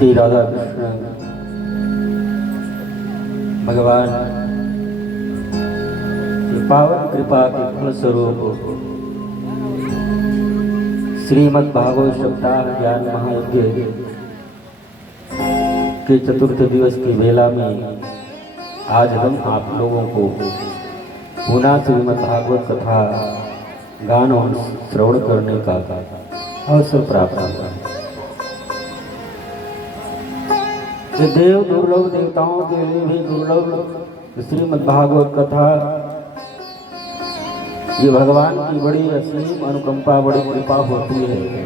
श्री राधा कृष्ण भगवान की पावन कृपा के फल स्वरूप श्रीमद् भागवत सप्ताह ज्ञान महायज्ञ के चतुर्थ दिवस की वेला में आज हम आप लोगों को पुनः श्रीमद् भागवत कथा गान और श्रवण करने का अवसर प्राप्त हुआ। देव दुर्लभ देवताओं के लिए भी दुर्लभ श्रीमद् भागवत कथा ये भगवान की बड़ी असीम अनुकंपा बड़ी कृपा होती है।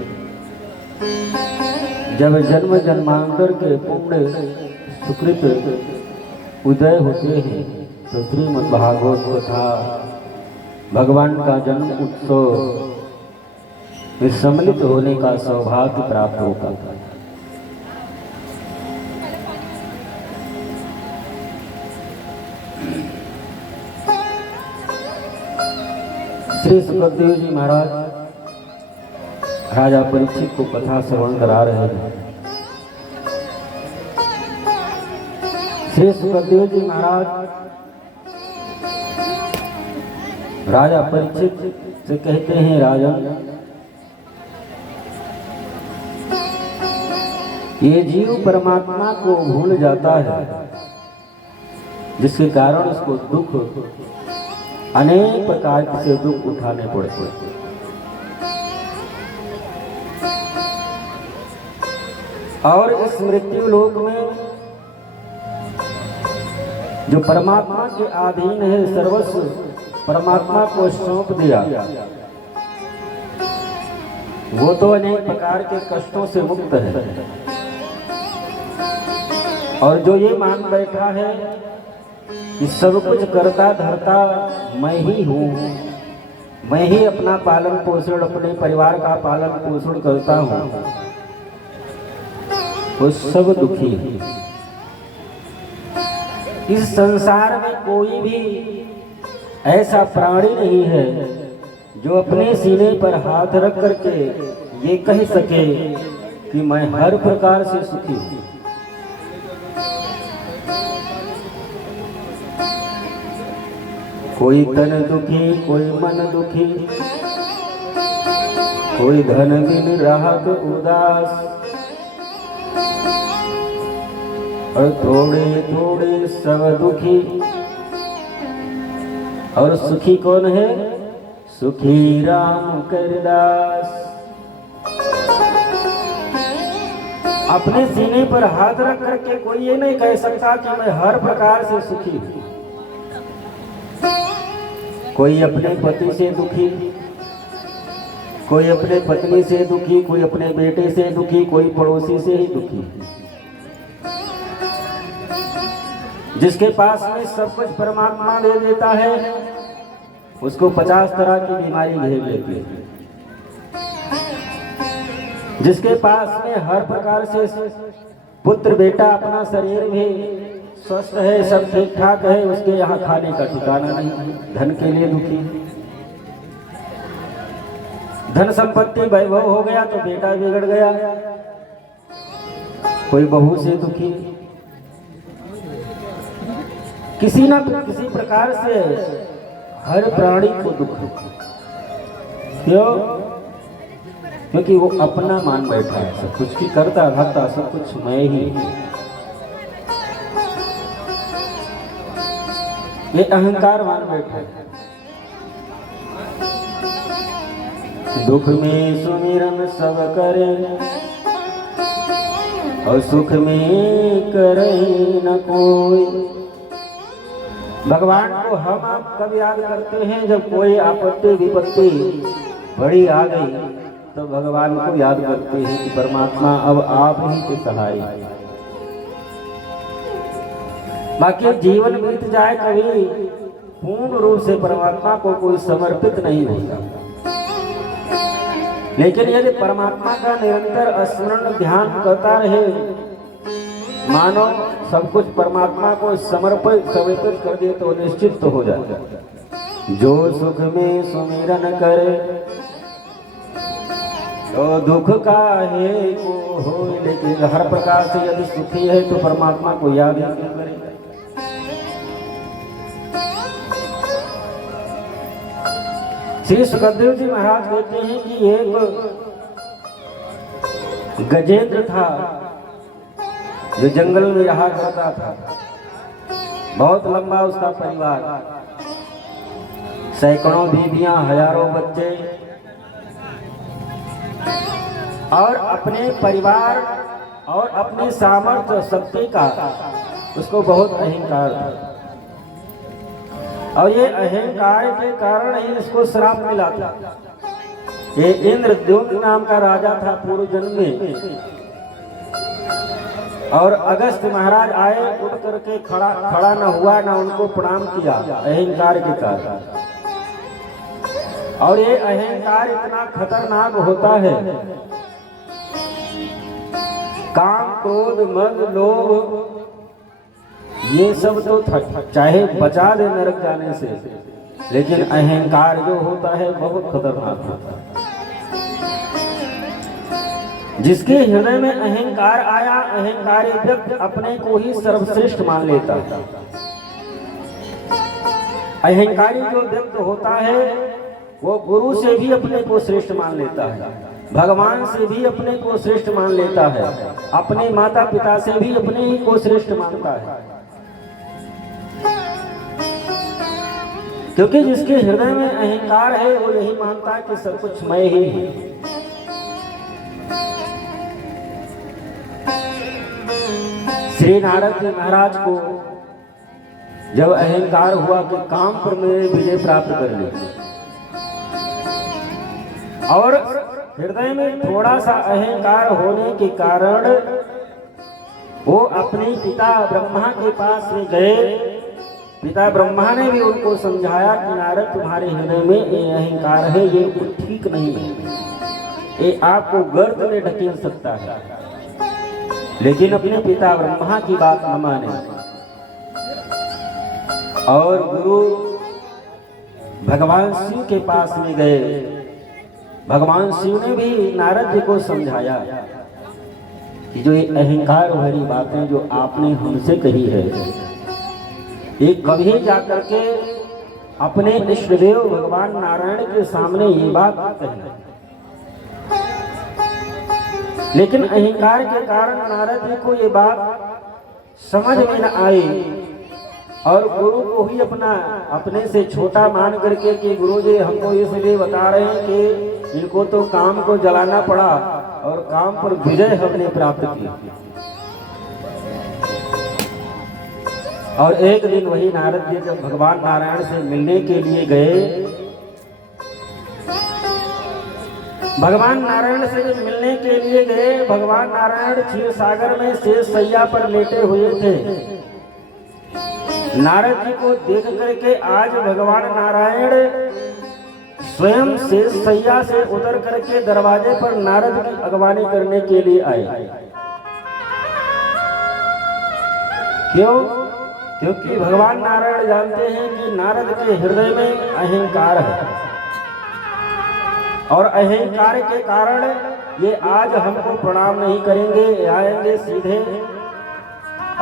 जब जन्म जन्मांतर के पुण्य सुकृत उदय होते हैं तो श्रीमद् भागवत कथा भगवान का जन्म उत्सव में सम्मिलित होने का सौभाग्य प्राप्त होता है। श्री सुखदेव जी महाराज राजा परीक्षित को कथा श्रवण करा रहे हैं। श्री सुखदेव जी महाराज राजा परीक्षित से कहते हैं, राजन ये जीव परमात्मा को भूल जाता है, जिसके कारण उसको दुख अनेक प्रकार से दुख उठाने पड़ते हैं। और इस मृत्यु लोक में जो परमात्मा के अधीन है, सर्वस्व परमात्मा को सौंप दिया, वो तो अनेक प्रकार के कष्टों से मुक्त है। और जो ये मान बैठा है कि सब कुछ करता धरता मैं ही हूँ, मैं ही अपना पालन पोषण अपने परिवार का पालन पोषण करता हूँ, वो सब दुखी है। इस संसार में कोई भी ऐसा प्राणी नहीं है जो अपने सीने पर हाथ रख करके ये कह सके कि मैं हर प्रकार से सुखी हूँ। कोई तन दुखी, कोई मन दुखी, कोई धन बिन राहत उदास, और थोड़े थोड़े सब दुखी। और सुखी कौन है? सुखी राम करदास। अपने सीने पर हाथ रख करके कोई ये नहीं कह सकता कि मैं हर प्रकार से सुखी हूँ। कोई अपने पति से दुखी, कोई अपने पत्नी से दुखी, कोई अपने बेटे से दुखी, कोई पड़ोसी से ही दुखी। जिसके पास में सब कुछ परमात्मा दे देता है, उसको 50 तरह की बीमारी घेर लेती है। जिसके पास में हर प्रकार से पुत्र बेटा, अपना शरीर भी स्वस्थ है, सब ठीक ठाक है, उसके यहाँ खाने का ठिकाना नहीं, धन के लिए दुखी। धन संपत्ति वैभव हो गया तो बेटा बिगड़ गया, कोई बहू से दुखी। किसी न किसी प्रकार से हर प्राणी को दुख। क्यों? क्योंकि वो अपना मान बैठा है, सब कुछ की करता धरता सब कुछ मैं ही। ये अहंकार मान बैठा है। दुख में सुमिरन सब करे और सुख में करे न कोई। भगवान को हम आप कब याद करते हैं? जब कोई आपत्ति विपत्ति बड़ी आ गई तो भगवान को याद करते हैं कि परमात्मा अब आप ही के सहाय। बाकी जीवन बीत जाए, कभी पूर्ण रूप से परमात्मा को कोई समर्पित नहीं होता। लेकिन यदि परमात्मा का निरंतर स्मरण ध्यान करता रहे, मानो सब कुछ परमात्मा को समर्पित कर दे तो निश्चित तो हो जाता। जो सुख में सुमिरन करे तो दुख का है को हो, लेकिन हर प्रकार से यदि सुखी है तो परमात्मा को याद ही क्यों करेगा। श्री सुखदेव जी महाराज कहते हैं कि एक गजेंद्र था जो जंगल में रहा करता था। बहुत लंबा उसका परिवार, सैकड़ों बीवियां, हजारों बच्चे, और अपने परिवार और अपने सामर्थ्य शक्ति का उसको बहुत अहंकार था। और ये अहंकार के कारण ही इसको श्राप मिला था। ये इंद्रद्युम्न नाम का राजा था पूर्व जन्म में, और अगस्त महाराज आए, उठ करके खड़ा न हुआ, न उनको प्रणाम किया अहंकार के कारण। और ये अहंकार इतना खतरनाक होता है, काम क्रोध मद लोभ ये सब तो चाहे बचा दे नरक जाने से, लेकिन अहंकार जो होता है बहुत खतरनाक होता है। जिसके हृदय में अहंकार आया, अहंकारी व्यक्ति अपने को ही सर्वश्रेष्ठ मान लेता है। अहंकारी जो व्यक्ति होता है वो गुरु से भी अपने को श्रेष्ठ मान लेता है, भगवान से भी अपने को श्रेष्ठ मान लेता है, अपने माता पिता से भी अपने ही को श्रेष्ठ मानता है। क्योंकि जिसके हृदय में अहंकार है वो यही मानता है कि सब कुछ मैं ही हूं। श्री नारद जी महाराज को जब अहंकार हुआ कि काम पर मैं विजय प्राप्त कर ली, और हृदय में थोड़ा सा अहंकार होने के कारण वो अपने पिता ब्रह्मा के पास में गए। पिता ब्रह्मा ने भी उनको समझाया कि नारद तुम्हारे हृदय में ये अहंकार है, ये ठीक नहीं है, ये आपको गर्त में ढकेल सकता है। लेकिन अपने पिता ब्रह्मा की बात न माने और गुरु भगवान शिव के पास में गए। भगवान शिव ने भी नारद जी को समझाया कि जो ये अहंकार भरी बातें जो आपने हमसे कही है, ये कभी जाकर के अपने इष्टदेव भगवान नारायण के सामने ये बात कहना। लेकिन अहंकार के कारण नारद जी को ये बात समझ में न आई, और गुरु को ही अपने से छोटा मान करके कि गुरु जी हमको इसलिए बता रहे हैं कि इनको तो काम को जलाना पड़ा और काम पर विजय हमने प्राप्त की। और एक दिन वही नारद जी जब भगवान नारायण से मिलने के लिए गए, भगवान नारायण से मिलने के लिए गए, भगवान नारायण क्षीर सागर में शेष सैया पर लेटे हुए थे। नारद जी को देख करके आज भगवान नारायण स्वयं शेष सैया से उतर करके दरवाजे पर नारद की अगवानी करने के लिए आए। क्यों? क्योंकि भगवान नारायण जानते हैं कि नारद के हृदय में अहंकार है, और अहंकार के कारण ये आज हमको प्रणाम नहीं करेंगे, आएंगे सीधे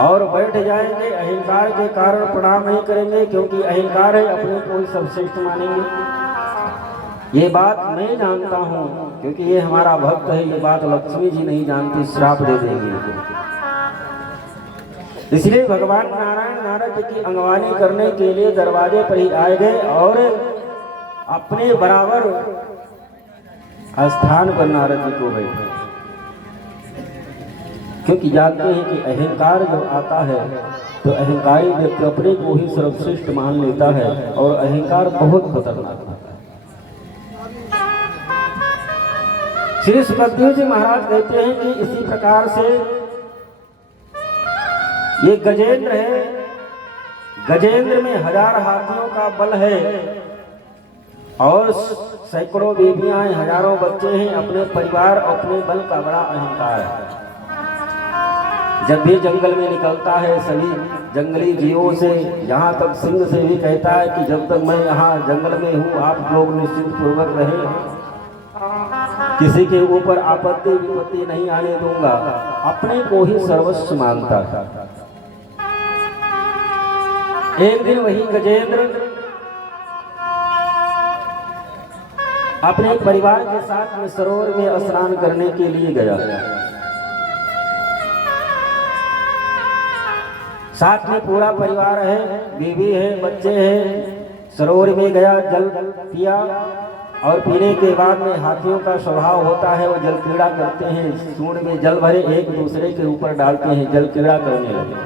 और बैठ जाएंगे। अहंकार के कारण प्रणाम नहीं करेंगे, क्योंकि अहंकार है, अपने को ही सर्वश्रेष्ठ मानेंगे। ये बात मैं जानता हूँ, क्योंकि ये हमारा भक्त है, ये बात लक्ष्मी जी नहीं जानती, श्राप दे देंगे। इसलिए भगवान नारायण नारद जी की अंगवानी करने के लिए दरवाजे पर ही आए गए और अपने बराबर स्थान पर नारद जी को बैठे, क्योंकि जानते हैं कि अहंकार जब आता है तो अहंकारी व्यक्ति अपने को ही सर्वश्रेष्ठ मान लेता है, और अहंकार बहुत खतरनाक होता है। श्री सुखदेव जी महाराज कहते हैं कि इसी प्रकार से ये गजेंद्र है, गजेंद्र में 1000 हाथियों का बल है और सैकड़ों बीवियां हैं, हजारों बच्चे हैं, अपने परिवार और अपने बल का बड़ा अहंकार है। जब भी जंगल में निकलता है सभी जंगली जीवों से, यहाँ तक सिंह से भी कहता है कि जब तक मैं यहाँ जंगल में हूँ आप लोग निश्चिंत पूर्वक रहे, किसी के ऊपर आपत्ति विपत्ति नहीं आने दूंगा, अपने को ही सर्वस्व मानता था। एक दिन वही गजेंद्र अपने परिवार के साथ में सरोवर में स्नान करने के लिए गया। साथ में पूरा परिवार है, बीवी है, बच्चे हैं। सरोवर में गया, जल पिया और पीने के बाद में हाथियों का स्वभाव होता है, वो जल क्रीड़ा करते हैं। सूंड में जल भरे एक दूसरे के ऊपर डालते हैं, जल क्रीड़ा करने लगे।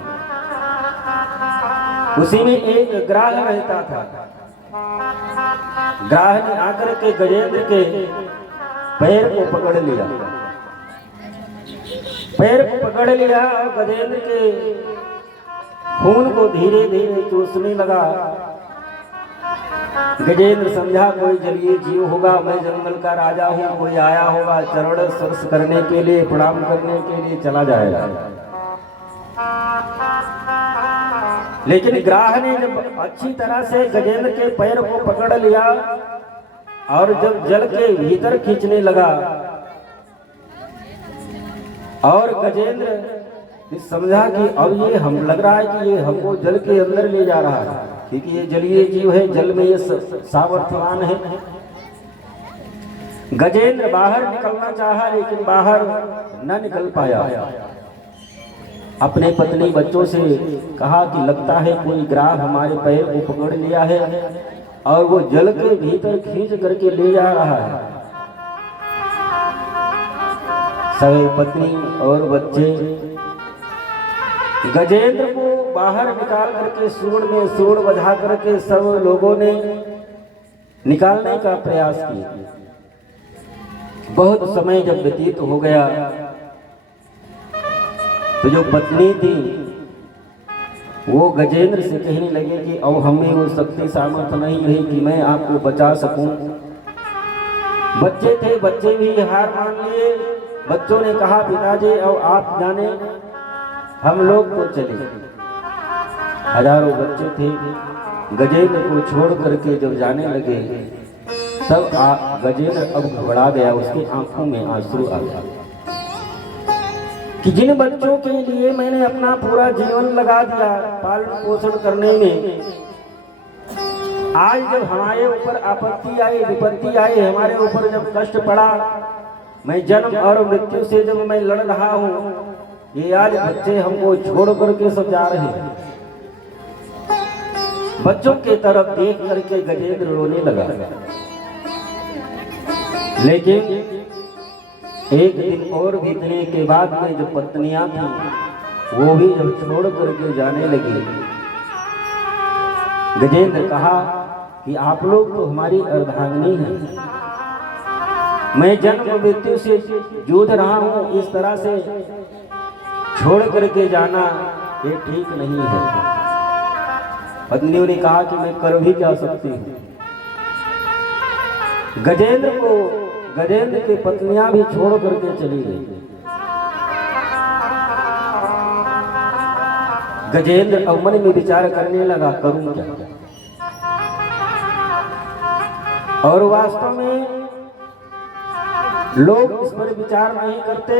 उसी में एक ग्राह रहता था। ग्राह ने आकर के गजेंद्र के पैर को पकड़ लिया। पैर को पकड़ लिया और गजेंद्र के खून को धीरे धीरे चूसने लगा। गजेंद्र समझा कोई जलीय जीव होगा, मैं जंगल का राजा हूँ, कोई आया होगा चरण स्पर्श करने के लिए, प्रणाम करने के लिए चला जाएगा। लेकिन ग्राह ने जब अच्छी तरह से गजेंद्र के पैर को पकड़ लिया और जब जल के भीतर खींचने लगा और गजेंद्र समझा कि अब ये हम लग रहा है कि ये हमको जल के अंदर ले जा रहा है, क्योंकि ये जलीय जीव है, जल में ये सामर्थ्यवान है। गजेंद्र बाहर निकलना चाहा लेकिन बाहर न निकल पाया। अपने पत्नी बच्चों से कहा कि लगता है कोई ग्राह हमारे पैर को पकड़ लिया है और वो जल के भीतर खींच करके ले जा रहा है। सभी पत्नी और बच्चे गजेंद्र को बाहर निकाल करके सूंड बजा करके सब लोगों ने निकालने का प्रयास किया। बहुत समय जब व्यतीत हो गया तो जो पत्नी थी वो गजेंद्र से कहने लगे कि अब हमें वो शक्ति सामर्थ्य नहीं रही कि मैं आपको बचा सकूं। बच्चे थे, बच्चे भी हार मान लिए। बच्चों ने कहा पिताजी अब आप जाने, हम लोग तो चले। हजारों बच्चे थे, गजेंद्र को छोड़ करके जब जाने लगे तब गजेंद्र अब घबरा गया। उसकी आंखों में आंसू आ गया कि जिन बच्चों के लिए मैंने अपना पूरा जीवन लगा दिया पालन पोषण करने में, आज जब हमारे ऊपर आपत्ति आई, विपत्ति आई, हमारे ऊपर जब कष्ट पड़ा, मैं जन्म और मृत्यु से जब मैं लड़ रहा हूँ, ये आज बच्चे हमको छोड़ करके सब जा रहे हैं। बच्चों के तरफ देख करके गजेंद्र रोने लगा। लेकिन एक दिन और बीतने के बाद में जो पत्नियां थी वो भी जब छोड़ करके जाने लगी, गजेंद्र कहा कि आप लोग तो हमारी अर्धांगिनी हैं, मैं जन्म मृत्यु से जूझ रहा हूँ, इस तरह से छोड़ करके जाना ये ठीक नहीं है। पत्नियों ने कहा कि मैं कर भी क्या सकती हूँ। गजेंद्र की पत्नियां भी छोड़ करके चली गई। गजेंद्र अब मन में विचार करने लगा करूं क्या, और वास्तव में लोग इस पर विचार नहीं करते।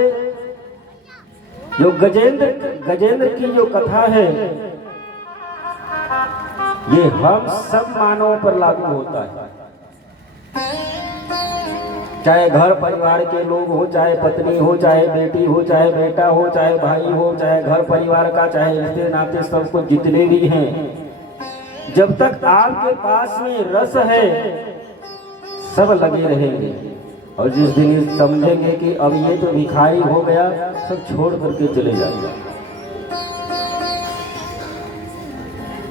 जो गजेंद्र की जो कथा है ये हम सब मानवों पर लागू होता है, चाहे घर परिवार के लोग हो, चाहे पत्नी हो, चाहे बेटी हो, चाहे बेटा हो, चाहे भाई हो, चाहे घर परिवार का, चाहे रिश्ते नाते, सब कुछ जितने भी हैं, जब तक आपके पास में रस है सब लगे रहेंगे। और जिस दिन समझेंगे कि अब ये तो भिखारी हो गया, सब छोड़ करके चले जाएंगे।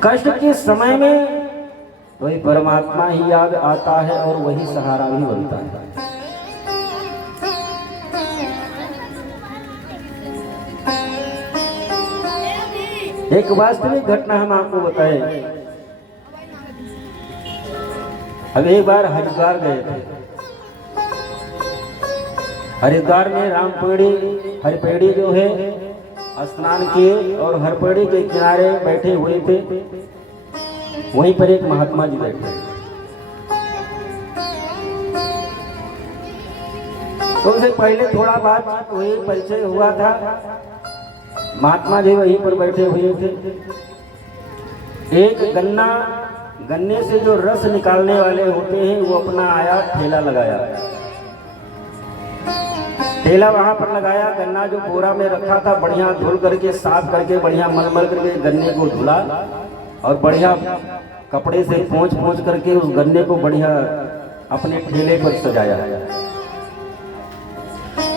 कष्ट के समय में वही परमात्मा ही याद आता है और वही सहारा भी बनता है। एक वास्तविक घटना हम आपको बताएं। हम एक बार हरिद्वार गए थे। हरिद्वार में हरपेड़ी जो है स्नान किए और हरपेड़ी के किनारे बैठे हुए थे। वहीं पर एक महात्मा जी बैठे। तो उनसे पहले थोड़ा बात हुई, परिचय हुआ था। महात्मा जी वहीं पर बैठे हुए थे। एक गन्ने से जो रस निकालने वाले होते हैं वो अपना आया, ठेला लगाया। ठेला वहां पर लगाया, गन्ना जो बोरा में रखा था बढ़िया धुल करके, साफ करके, बढ़िया मल करके गन्ने को धुला और बढ़िया कपड़े से पोंछ करके उस गन्ने को बढ़िया अपने ठेले पर सजाया।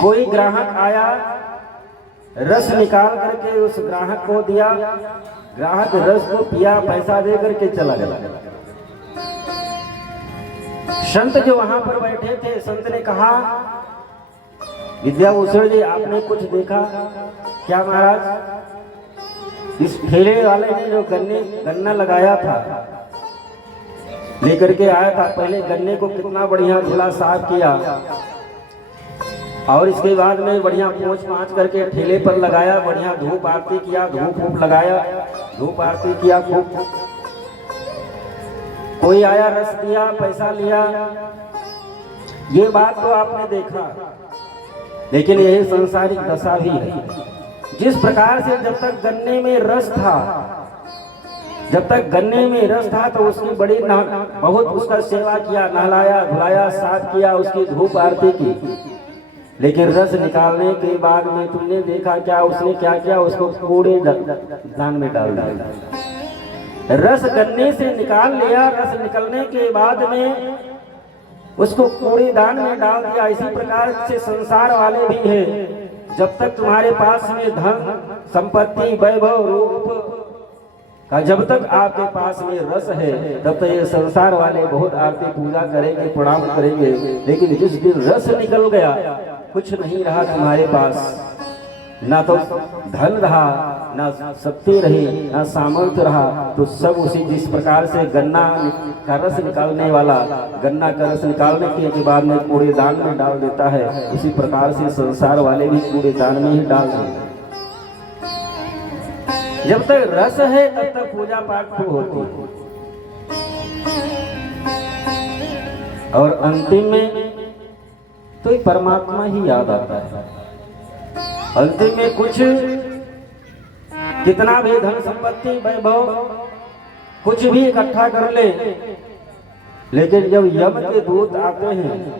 कोई ग्राहक आया, रस निकाल करके उस ग्राहक को दिया। ग्राहक रस को पिया, पैसा दे करके चला गया। संत जो वहां पर बैठे थे, संत ने कहा, विद्याभूषण जी आपने कुछ देखा क्या महाराज? इस ठेले वाले ने जो गन्ना लगाया था, लेकर के आया था, पहले गन्ने को कितना बढ़िया धुला, साफ किया और इसके बाद में बढ़िया पोंछ करके ठेले पर लगाया, बढ़िया धूप आरती किया, धूप लगाया, धूप आरती किया खूब। कोई आया, रस दिया, पैसा लिया। ये बात तो आपने देखा, लेकिन यही संसारिक दशा भी है। जिस प्रकार से जब तक गन्ने में रस था, तो उसकी बड़ी बहुत उसका सेवा किया, नहलाया, धुलाया, साफ किया, उसकी धूप आरती की। लेकिन रस निकालने के बाद में तुमने देखा क्या उसने क्या किया? उसको कूड़ेदान में डाल दिया। रस गन्ने से निकाल लिया, रस निकलने के बाद में उसको कूड़ेदान में डाल दिया। इसी प्रकार से संसार वाले भी हैं। जब तक तुम्हारे पास में धन, संपत्ति, वैभव, रूप का जब तक आपके पास में रस है, तब तक ये संसार वाले बहुत आरती पूजा करेंगे, प्रणाम करेंगे। लेकिन जिस दिन रस निकल गया, कुछ नहीं रहा तुम्हारे पास, ना तो धन रहा, ना शक्ति रही, ना सामर्थ्य रहा, तो सब उसी जिस प्रकार से गन्ना का रस निकालने वाला गन्ना का रस निकालने के बाद में कूड़ेदान में डाल देता है, उसी प्रकार से संसार वाले भी कूड़ेदान में ही डाल देंगे। जब तक रस है तब तक पूजा पाठ खूब होती है, और अंतिम में तो परमात्मा ही याद आता है। अंतिम में कुछ कितना भी धन संपत्ति, वैभव, कुछ भी इकट्ठा कर ले, लेकिन जब यम के दूत आते हैं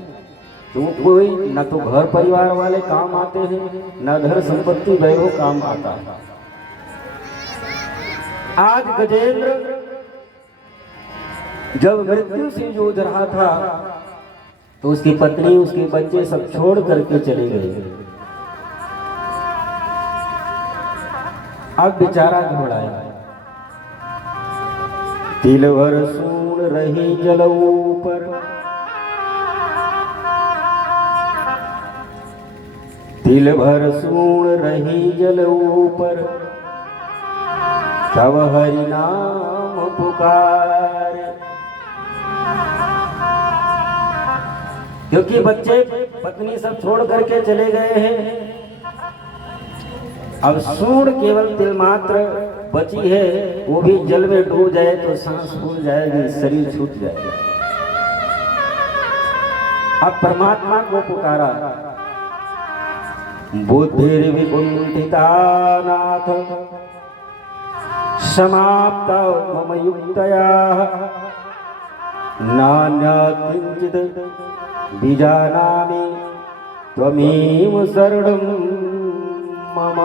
तो कोई न तो घर परिवार वाले काम आते हैं, न धन संपत्ति वैभव काम आता है। आज गजेंद्र जब मृत्यु से जूझ रहा था, तो उसकी पत्नी, उसके बच्चे सब छोड़ करके चले गए। अब बेचारा घबराया। तिल भर सून रही जल ऊपर, तिल भर सून रही जल ऊपर, तब हरि नाम पुकार। क्योंकि बच्चे पत्नी सब छोड़ करके चले गए हैं, अब सूंड केवल तिल मात्र बची है, वो भी जल में डूब जाए तो सांस फूल जाएगी, शरीर छूट जाएगा। अब परमात्मा को पुकारा, बुद्धिर विकुंठिता नाथ समाप्त मम युक्तया, नान्य किंचित बीजानामि त्वमेव शरणं मम।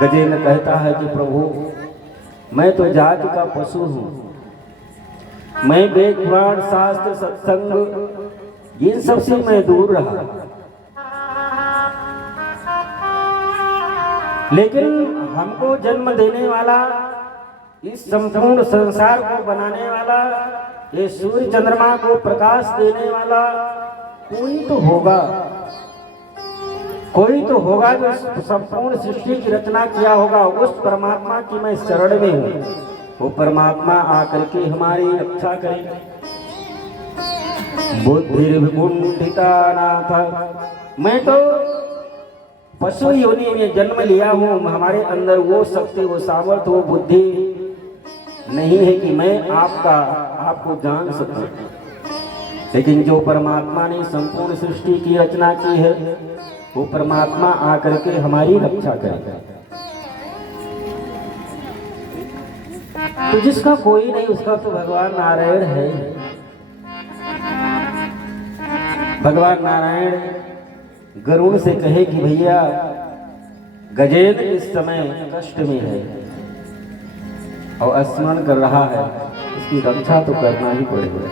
गजेंद्र कहता है कि प्रभु, मैं तो जाति का पशु हूँ, मैं वेद पुराण शास्त्र सत्संग इन सबसे मैं दूर रहा, लेकिन हमको जन्म देने वाला, इस संपूर्ण संसार को बनाने वाला, ये सूर्य चंद्रमा को प्रकाश देने वाला कोई तो होगा, कोई तो होगा जो संपूर्ण सृष्टि की रचना किया होगा। उस परमात्मा की मैं शरण में हूँ, वो परमात्मा आकर के हमारी रक्षा करेगा। बुद्धि विकुंठिता नाथ, मैं तो पशु योनि में जन्म लिया हूँ, हमारे अंदर वो शक्ति, वो सामर्थ्य, वो बुद्धि नहीं है कि मैं आपको जान सकूं। लेकिन जो परमात्मा ने संपूर्ण सृष्टि की रचना की है वो परमात्मा आकर के हमारी रक्षा करेगा। तो जिसका कोई नहीं उसका तो भगवान नारायण है। भगवान नारायण गरुड़ से कहे कि भैया गजेंद्र इस समय कष्ट में है और स्मरण कर रहा है, इसकी रक्षा तो करना ही पड़ेगा।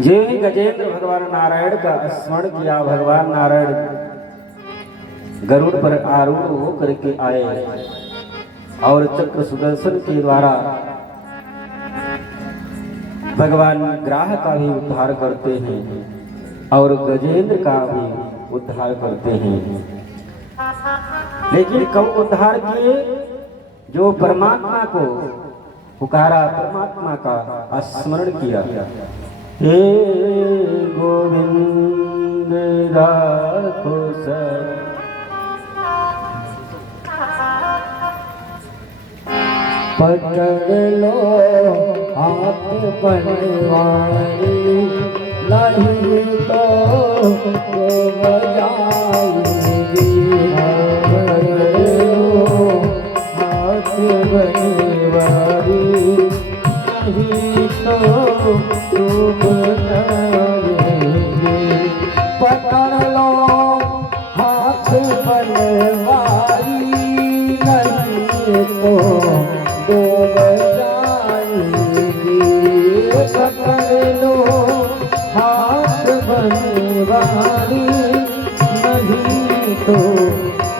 जे गजेंद्र भगवान नारायण का स्मरण किया, भगवान नारायण गरुड़ पर आरूढ़ होकर के आए और चक्र सुदर्शन के द्वारा भगवान ग्राह का भी उद्धार करते हैं और गजेंद्र का भी उद्धार करते हैं। लेकिन कब उद्धार किए? जो परमात्मा को पुकारा, परमात्मा का स्मरण किया। हे गोविंद राखो सब पकड़ लो हाथ बनवारी, नहीं तो बजाएंगे। पकड़ लो हाथ बनवारी, नहीं तो बजाएंगे। पकड़ लो हाथ बनवारी, नहीं तो डूब जाएंगे। पकड़ लो हाथ बनवारी, नहीं तो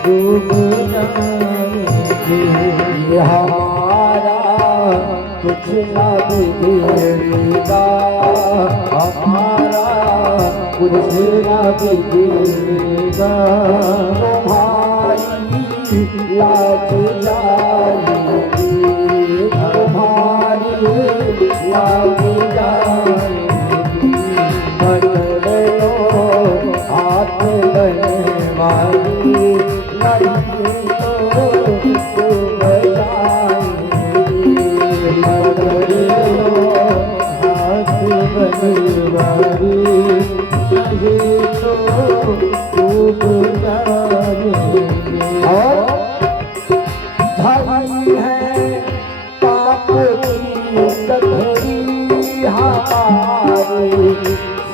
डूब जाएंगे। हमारा कुछ ना बिगड़ेगा, हमारा कुछ ना बिगड़ेगा। तुम्हारी लाज जाएगी, तुम्हारी लाज जाएगी। पकड़ लो हाथ बनवारी, नहीं तो डूब जाएंगे। पकड़ लो हाथ बनवारी, नहीं तो डूब जाएंगे। और धरी है पाप की गठरी हमारे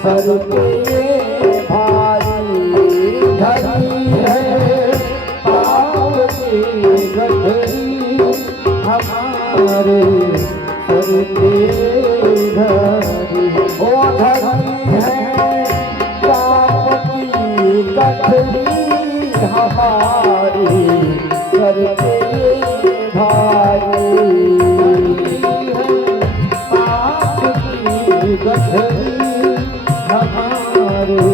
सर पे भारी। धरी है पाप की गठरी हमारे सर पे भारी। ओ धरी है पाप की गठरी हमारी सर पे भारी। पाप की गठरी हमारे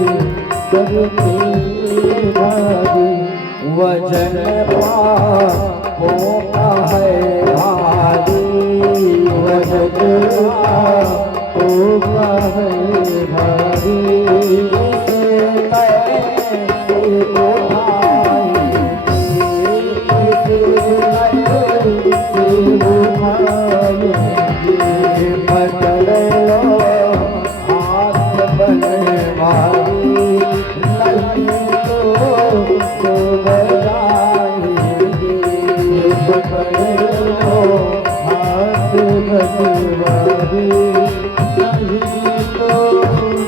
सर पे भारी। वजन पापों का है भारी, वजन पापों का है भारी। पकड़ लो हाथ बनवारी, नहीं तो डूब जाएंगे। पकड़ लो हाथ बनवारी, नहीं तो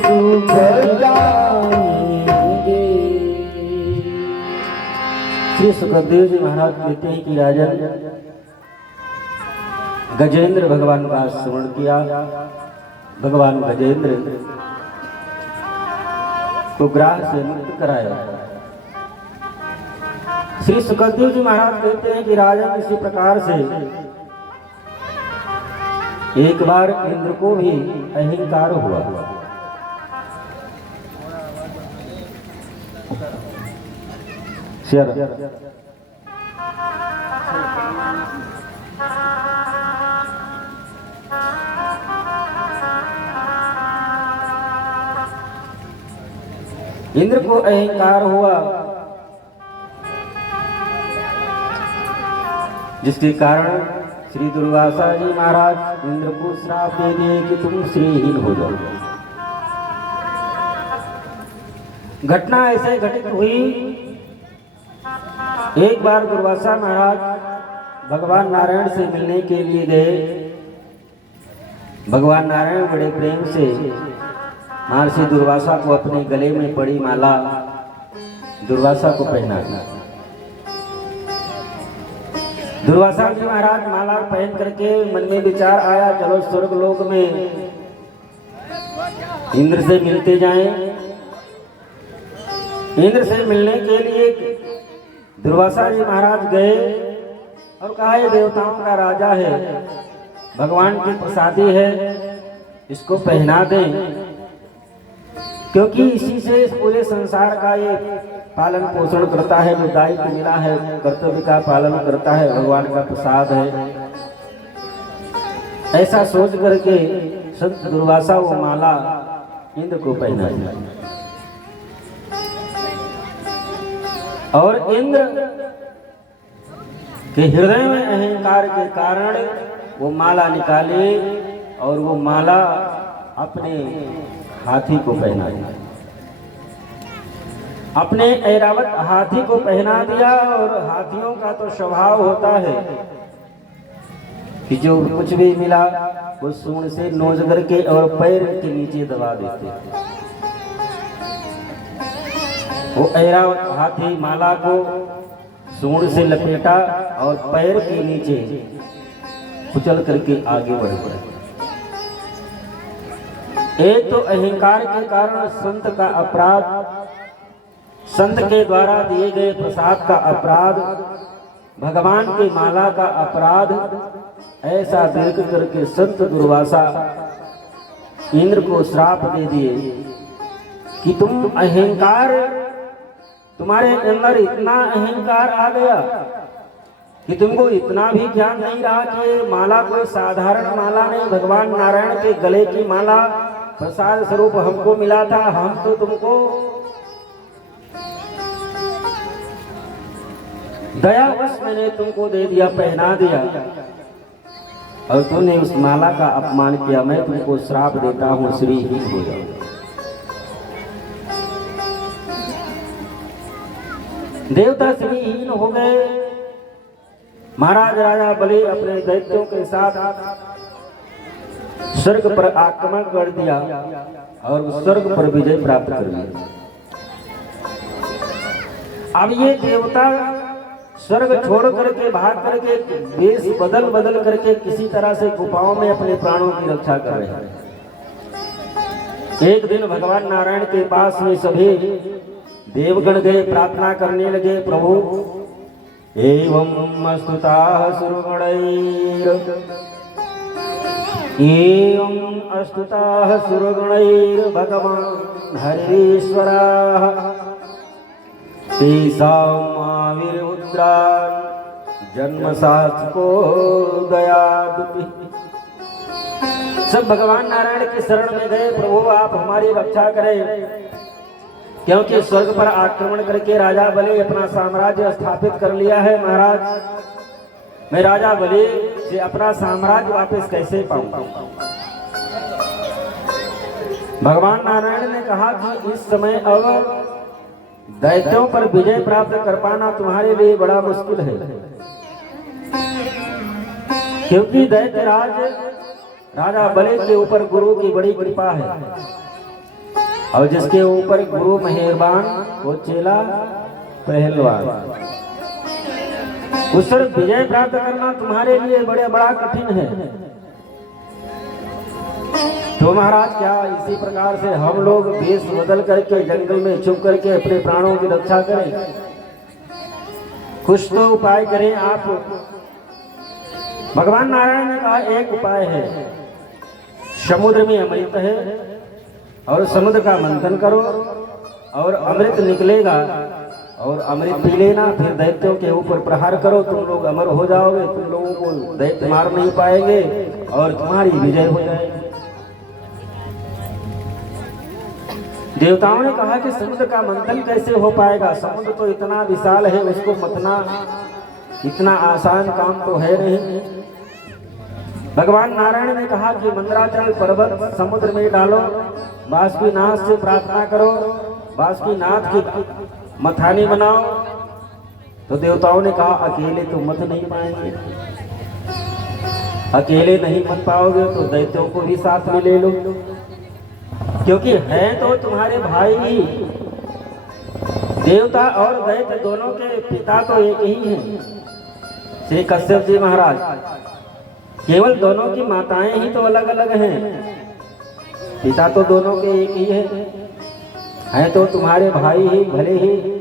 डूब जाएंगे। श्री सुखदेव जी महाराज कहते हैं कि राजन गजेंद्र भगवान का स्मरण किया, भगवान गजेंद्र को ग्राह से मुक्त कराया। श्री सुखदेव जी महाराज कहते हैं कि राजा इसी प्रकार से एक बार इंद्र को भी अहंकार हुआ। इंद्र को अहंकार हुआ, जिसके कारण श्री दुर्वासा जी महाराज इंद्र को श्राप दे दिए कि तुम श्रीहीन हो जाओ। घटना ऐसे घटित हुई, एक बार दुर्वासा महाराज भगवान नारायण से मिलने के लिए गए। भगवान नारायण बड़े प्रेम से महर्षि दुर्वासा को अपने गले में पड़ी माला दुर्वासा को पहना दिया। दुर्वासा जी महाराज माला पहन करके मन में विचार आया, चलो स्वर्ग लोक में इंद्र से मिलते जाएं। इंद्र से मिलने के लिए दुर्वासा जी महाराज गए और कहा ये देवताओं का राजा है, भगवान की प्रसादी है, इसको पहना दें, क्योंकि इसी से इस पूरे संसार का ये पालन पोषण करता है, जो दायित्व मिला है कर्तव्य का पालन करता है, भगवान का प्रसाद है। ऐसा सोच करके संत दुर्वासा वो माला इंद्र को पहना दिया और इंद्र के हृदय में अहंकार के कारण वो माला निकाले और वो माला अपने हाथी को पहना दिया, अपने ऐरावत हाथी को पहना दिया। और हाथियों का तो स्वभाव होता है कि जो कुछ भी मिला वो सूंड से नोच करके और पैर के नीचे दबा देते हैं। वो ऐरावत हाथी माला को सूंड से लपेटा और पैर के नीचे कुचल करके आगे बढ़ गया। एक तो अहंकार के कारण संत का अपराध, संत के द्वारा दिए गए प्रसाद का अपराध, भगवान की माला का अपराध, ऐसा देख करके संत दुर्वासा इंद्र को श्राप दे दिए कि तुम अहंकार, तुम्हारे अंदर इतना अहंकार आ गया कि तुमको इतना भी ज्ञान नहीं रहा कि माला कोई साधारण माला नहीं, भगवान नारायण के गले की माला प्रसाद स्वरूप हमको मिला था, हम तो तुमको दयावश मैंने तुमको दे दिया, पहना दिया और तूने उस माला का अपमान किया। मैं तुमको श्राप देता हूं, श्रीहीन हो जाओ। देवता श्रीहीन हो गए। महाराज राजा बलि अपने दैत्यों के साथ स्वर्ग पर आक्रमण कर दिया और उस स्वर्ग पर विजय प्राप्त कर लिया। अब ये देवता स्वर्ग छोड़ करके भाग करके वेश बदल बदल करके किसी तरह से गुफाओं में अपने प्राणों की रक्षा कर रहे हैं। एक दिन भगवान नारायण के पास में सभी देवगण गए, प्रार्थना करने लगे, प्रभु एवं अस्तुताः सुरगणैर्, एवं अस्तुताः सुरगणैर् भगवान् हरीश्वराः तेषाम् आविर्मुद्रान् जन्मसात्को दयादुति। सब भगवान नारायण के शरण में गए, प्रभु आप हमारी रक्षा करें, क्योंकि स्वर्ग पर आक्रमण करके राजा बलि अपना साम्राज्य स्थापित कर लिया है। महाराज मैं राजा बलि से अपना साम्राज्य वापस कैसे पाऊंगा। भगवान नारायण ने कहा कि इस समय अब दैत्यों पर विजय प्राप्त कर पाना तुम्हारे लिए बड़ा मुश्किल है, क्योंकि दैत्यराज राजा बलि के ऊपर गुरु की बड़ी कृपा है और जिसके ऊपर गुरु मेहरबान वो चेला पहलवान। उस पर विजय प्राप्त करना तुम्हारे लिए बड़ा कठिन है। तो महाराज क्या इसी प्रकार से हम लोग वेश बदल करके जंगल में छुप करके अपने प्राणों की रक्षा करें? कुछ तो उपाय करें आप। भगवान नारायण ने कहा एक उपाय है, समुद्र में अमृत है और समुद्र का मंथन करो और अमृत निकलेगा और अमृत पी लेना, फिर दैत्यों के ऊपर प्रहार करो, तुम लोग अमर हो जाओगे, तुम लोगों को दैत्य मार नहीं पाएंगे और तुम्हारी विजय हो जाएगी। देवताओं ने कहा कि समुद्र का मंथन कैसे हो पाएगा, समुद्र तो इतना विशाल है, उसको मतना इतना आसान काम तो है नहीं। भगवान नारायण ने कहा कि मंदराचल पर्वत समुद्र में डालो, बासुकीनाथ से प्रार्थना करो, बासुकीनाथ की मथानी बनाओ। तो देवताओं ने कहा अकेले तो मत नहीं पाएंगे, अकेले नहीं मत पाओगे तो दैत्यों को भी साथ में ले लो, क्योंकि है तो तुम्हारे भाई ही। देवता और दैत्य दोनों के पिता तो एक ही हैं, श्री कश्यप जी महाराज। केवल दोनों की माताएं ही तो अलग अलग हैं, पिता तो दोनों के एक ही है तो तुम्हारे भाई ही, भले ही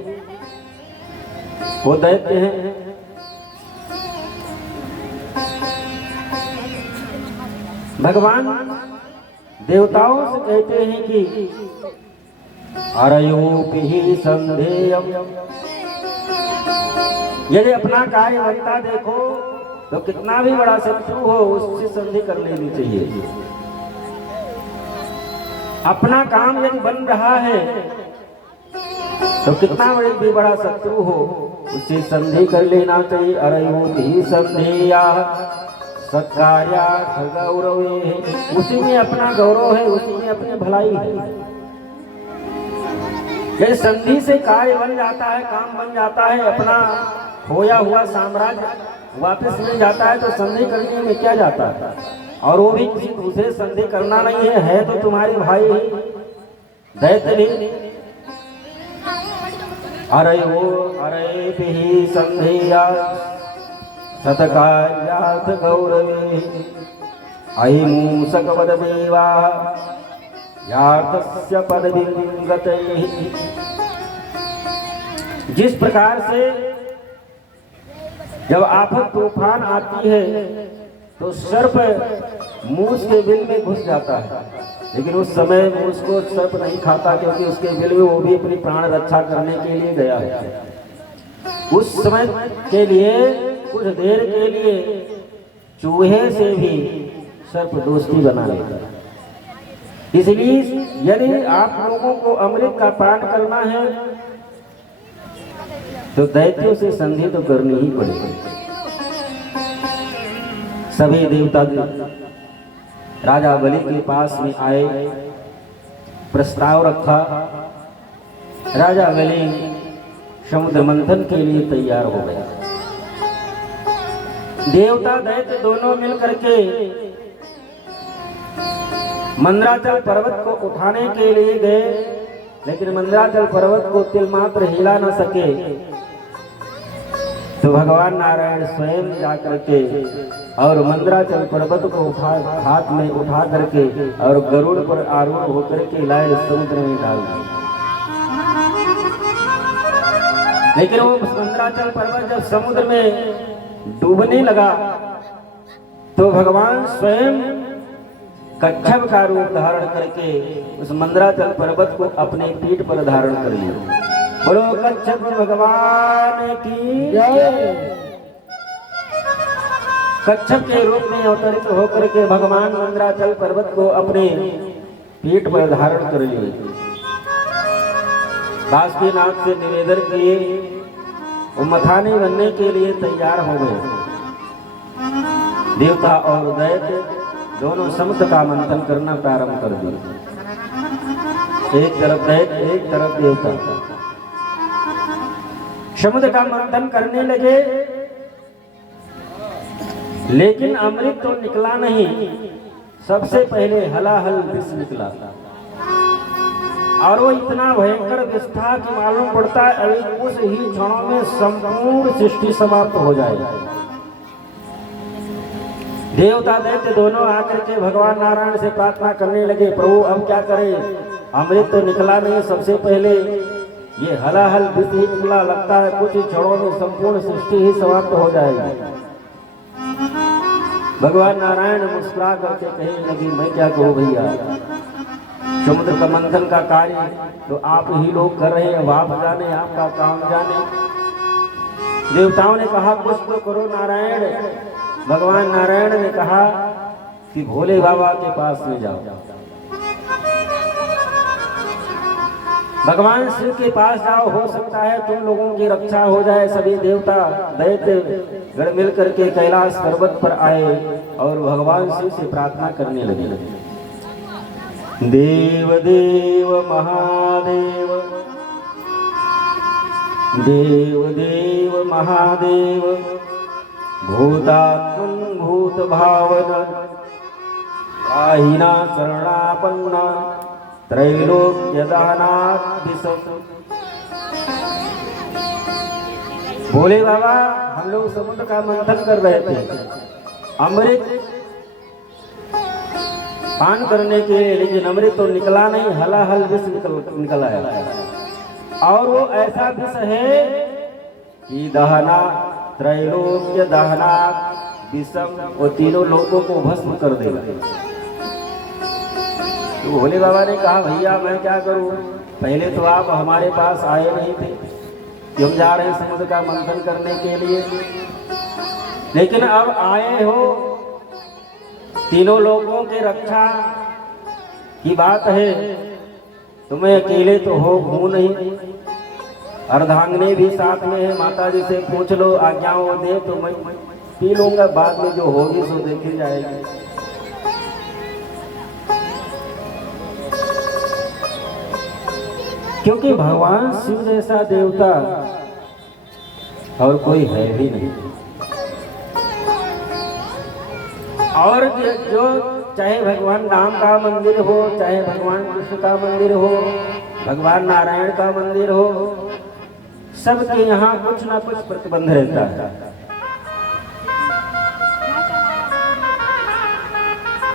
वो दैत्य हैं। भगवान देवताओं से कहते हैं कि अरयोपि ही संधेयम्, यदि अपना कार्य बनता देखो तो कितना भी बड़ा शत्रु हो उससे संधि कर लेनी चाहिए। अपना काम यदि बन रहा है तो कितना भी बड़ा शत्रु हो उससे संधि कर लेना चाहिए। अरयोपि संधेया सत्कार्यार्थ गौरवे, उसी में अपना गौरव है, उसी में अपनी भलाई है। ये संधि से कार्य बन जाता है, काम बन जाता है, अपना खोया हुआ साम्राज्य वापस मिल जाता है, तो संधि करने में क्या जाता है। और वो भी किसी दूसरे संधि करना नहीं है तो तुम्हारे भाई ही दैत्य भी। अरयोपि संधेया सत्कार्यार्थ गौरवे, अहिंसक पद देवा यार्थस्य पदवीं गतैः। जिस प्रकार से जब आफत तूफान आती है तो सर्प मूस के बिल में घुस जाता है, लेकिन उस समय मूस को सर्प नहीं खाता, क्योंकि उसके बिल में वो भी अपनी प्राण रक्षा करने के लिए गया है। उस समय के लिए, कुछ देर के लिए चूहे से भी सर्प दोस्ती बना लेता है। इसलिए यदि आप लोगों को अमृत का पान करना है तो दैत्यों से संधि तो करनी ही पड़ेगी। सभी देवता राजा बलि के पास में आए, प्रस्ताव रखा। राजा बलि समुद्र मंथन के लिए तैयार हो गया। देवता दैत्य दोनों मिलकर के मंदराचल पर्वत को उठाने के लिए गए, लेकिन मंदराचल पर्वत को तिल मात्र हिला न सके। तो भगवान नारायण स्वयं जाकर के और मंदराचल पर्वत को हाथ में उठा करके और गरुड़ पर आरूढ़ होकर के लाए, समुद्र में डाल दिया। लेकिन वो मंदराचल पर्वत जब समुद्र में डूबने लगा तो भगवान स्वयं कच्छप का रूप धारण करके उस मंदराचल पर्वत को अपने पीठ पर धारण कर लिया। बोलो कच्छप भगवान की जय। कच्छप के रूप में अवतरित होकर के भगवान मंदराचल पर्वत को अपने पीठ पर धारण कर लिए। बासुकीनाथ से निवेदन किए, वो मथानी बनने के लिए तैयार हो गए। देवता और दैत्य दोनों समुद्र का मंथन करना प्रारंभ कर दिए। एक तरफ दैत्य, एक तरफ देवता समुद्र का मंथन करने लगे, लेकिन अमृत तो निकला नहीं। सबसे पहले हलाहल विष निकला और वो इतना भयंकर विष था कि मालूम पड़ता है अभी कुछ ही क्षणों में संपूर्ण सृष्टि समाप्त हो जाएगी। देवता दैत्य दोनों आकर के भगवान नारायण से प्रार्थना करने लगे, प्रभु अब क्या करें, अमृत तो निकला नहीं, सबसे पहले ये हलाहल विष ही निकला, लगता है कुछ ही क्षणों में संपूर्ण सृष्टि ही समाप्त हो जाएगी। भगवान नारायण मुस्कुरा करके कहने लगे, मैं क्या कहूँ भैया, समुद्र का मंथन का कार्य तो आप ही लोग कर रहे हैं, आप जाने, आपका काम जाने। देवताओं ने कहा कुछ तो करो नारायण। भगवान नारायण ने कहा कि भोले बाबा के पास में जाओ। भगवान शिव के पास जाओ, हो सकता है तुम लोगों की रक्षा हो जाए। सभी देवता दैत्य गण मिल करके कैलाश पर्वत पर आए और भगवान शिव से प्रार्थना करने लगे। देव देव महादेव, देव देव महादेव, भूतात्मन भूत भावन, काहिना शरणापन्ना, त्रैलोक्य दहनात् विषम। बोले बाबा, हम लोग समुद्र का मंथन कर रहे थे अमृत पान करने के लिए, लेकिन अमृत तो निकला नहीं, हलाहल विष निकला है। और वो ऐसा विष है कि दहना त्रैलोक्य दहना विषम, वो तीनों लोगों को भस्म कर देगा। तो भोले बाबा ने कहा, भैया मैं क्या करूं, पहले तो आप हमारे पास आए नहीं थे कि हम जा रहे हैं समुद्र का मंथन करने के लिए, लेकिन अब आए हो, तीनों लोगों के रक्षा की बात है, तुम्हें अकेले तो हो नहीं, अर्धांगने भी साथ में है, माता जी से पूछ लो, आज्ञा वो दे तो मैं पी लूंगा, बाद में जो होगी सो देखी जाएगी। क्योंकि भगवान शिव जैसा देवता और कोई है ही नहीं। और जो चाहे भगवान राम का मंदिर हो, चाहे भगवान कृष्ण का मंदिर हो, भगवान नारायण का मंदिर हो, सबके यहाँ कुछ ना कुछ प्रतिबंध रहता है।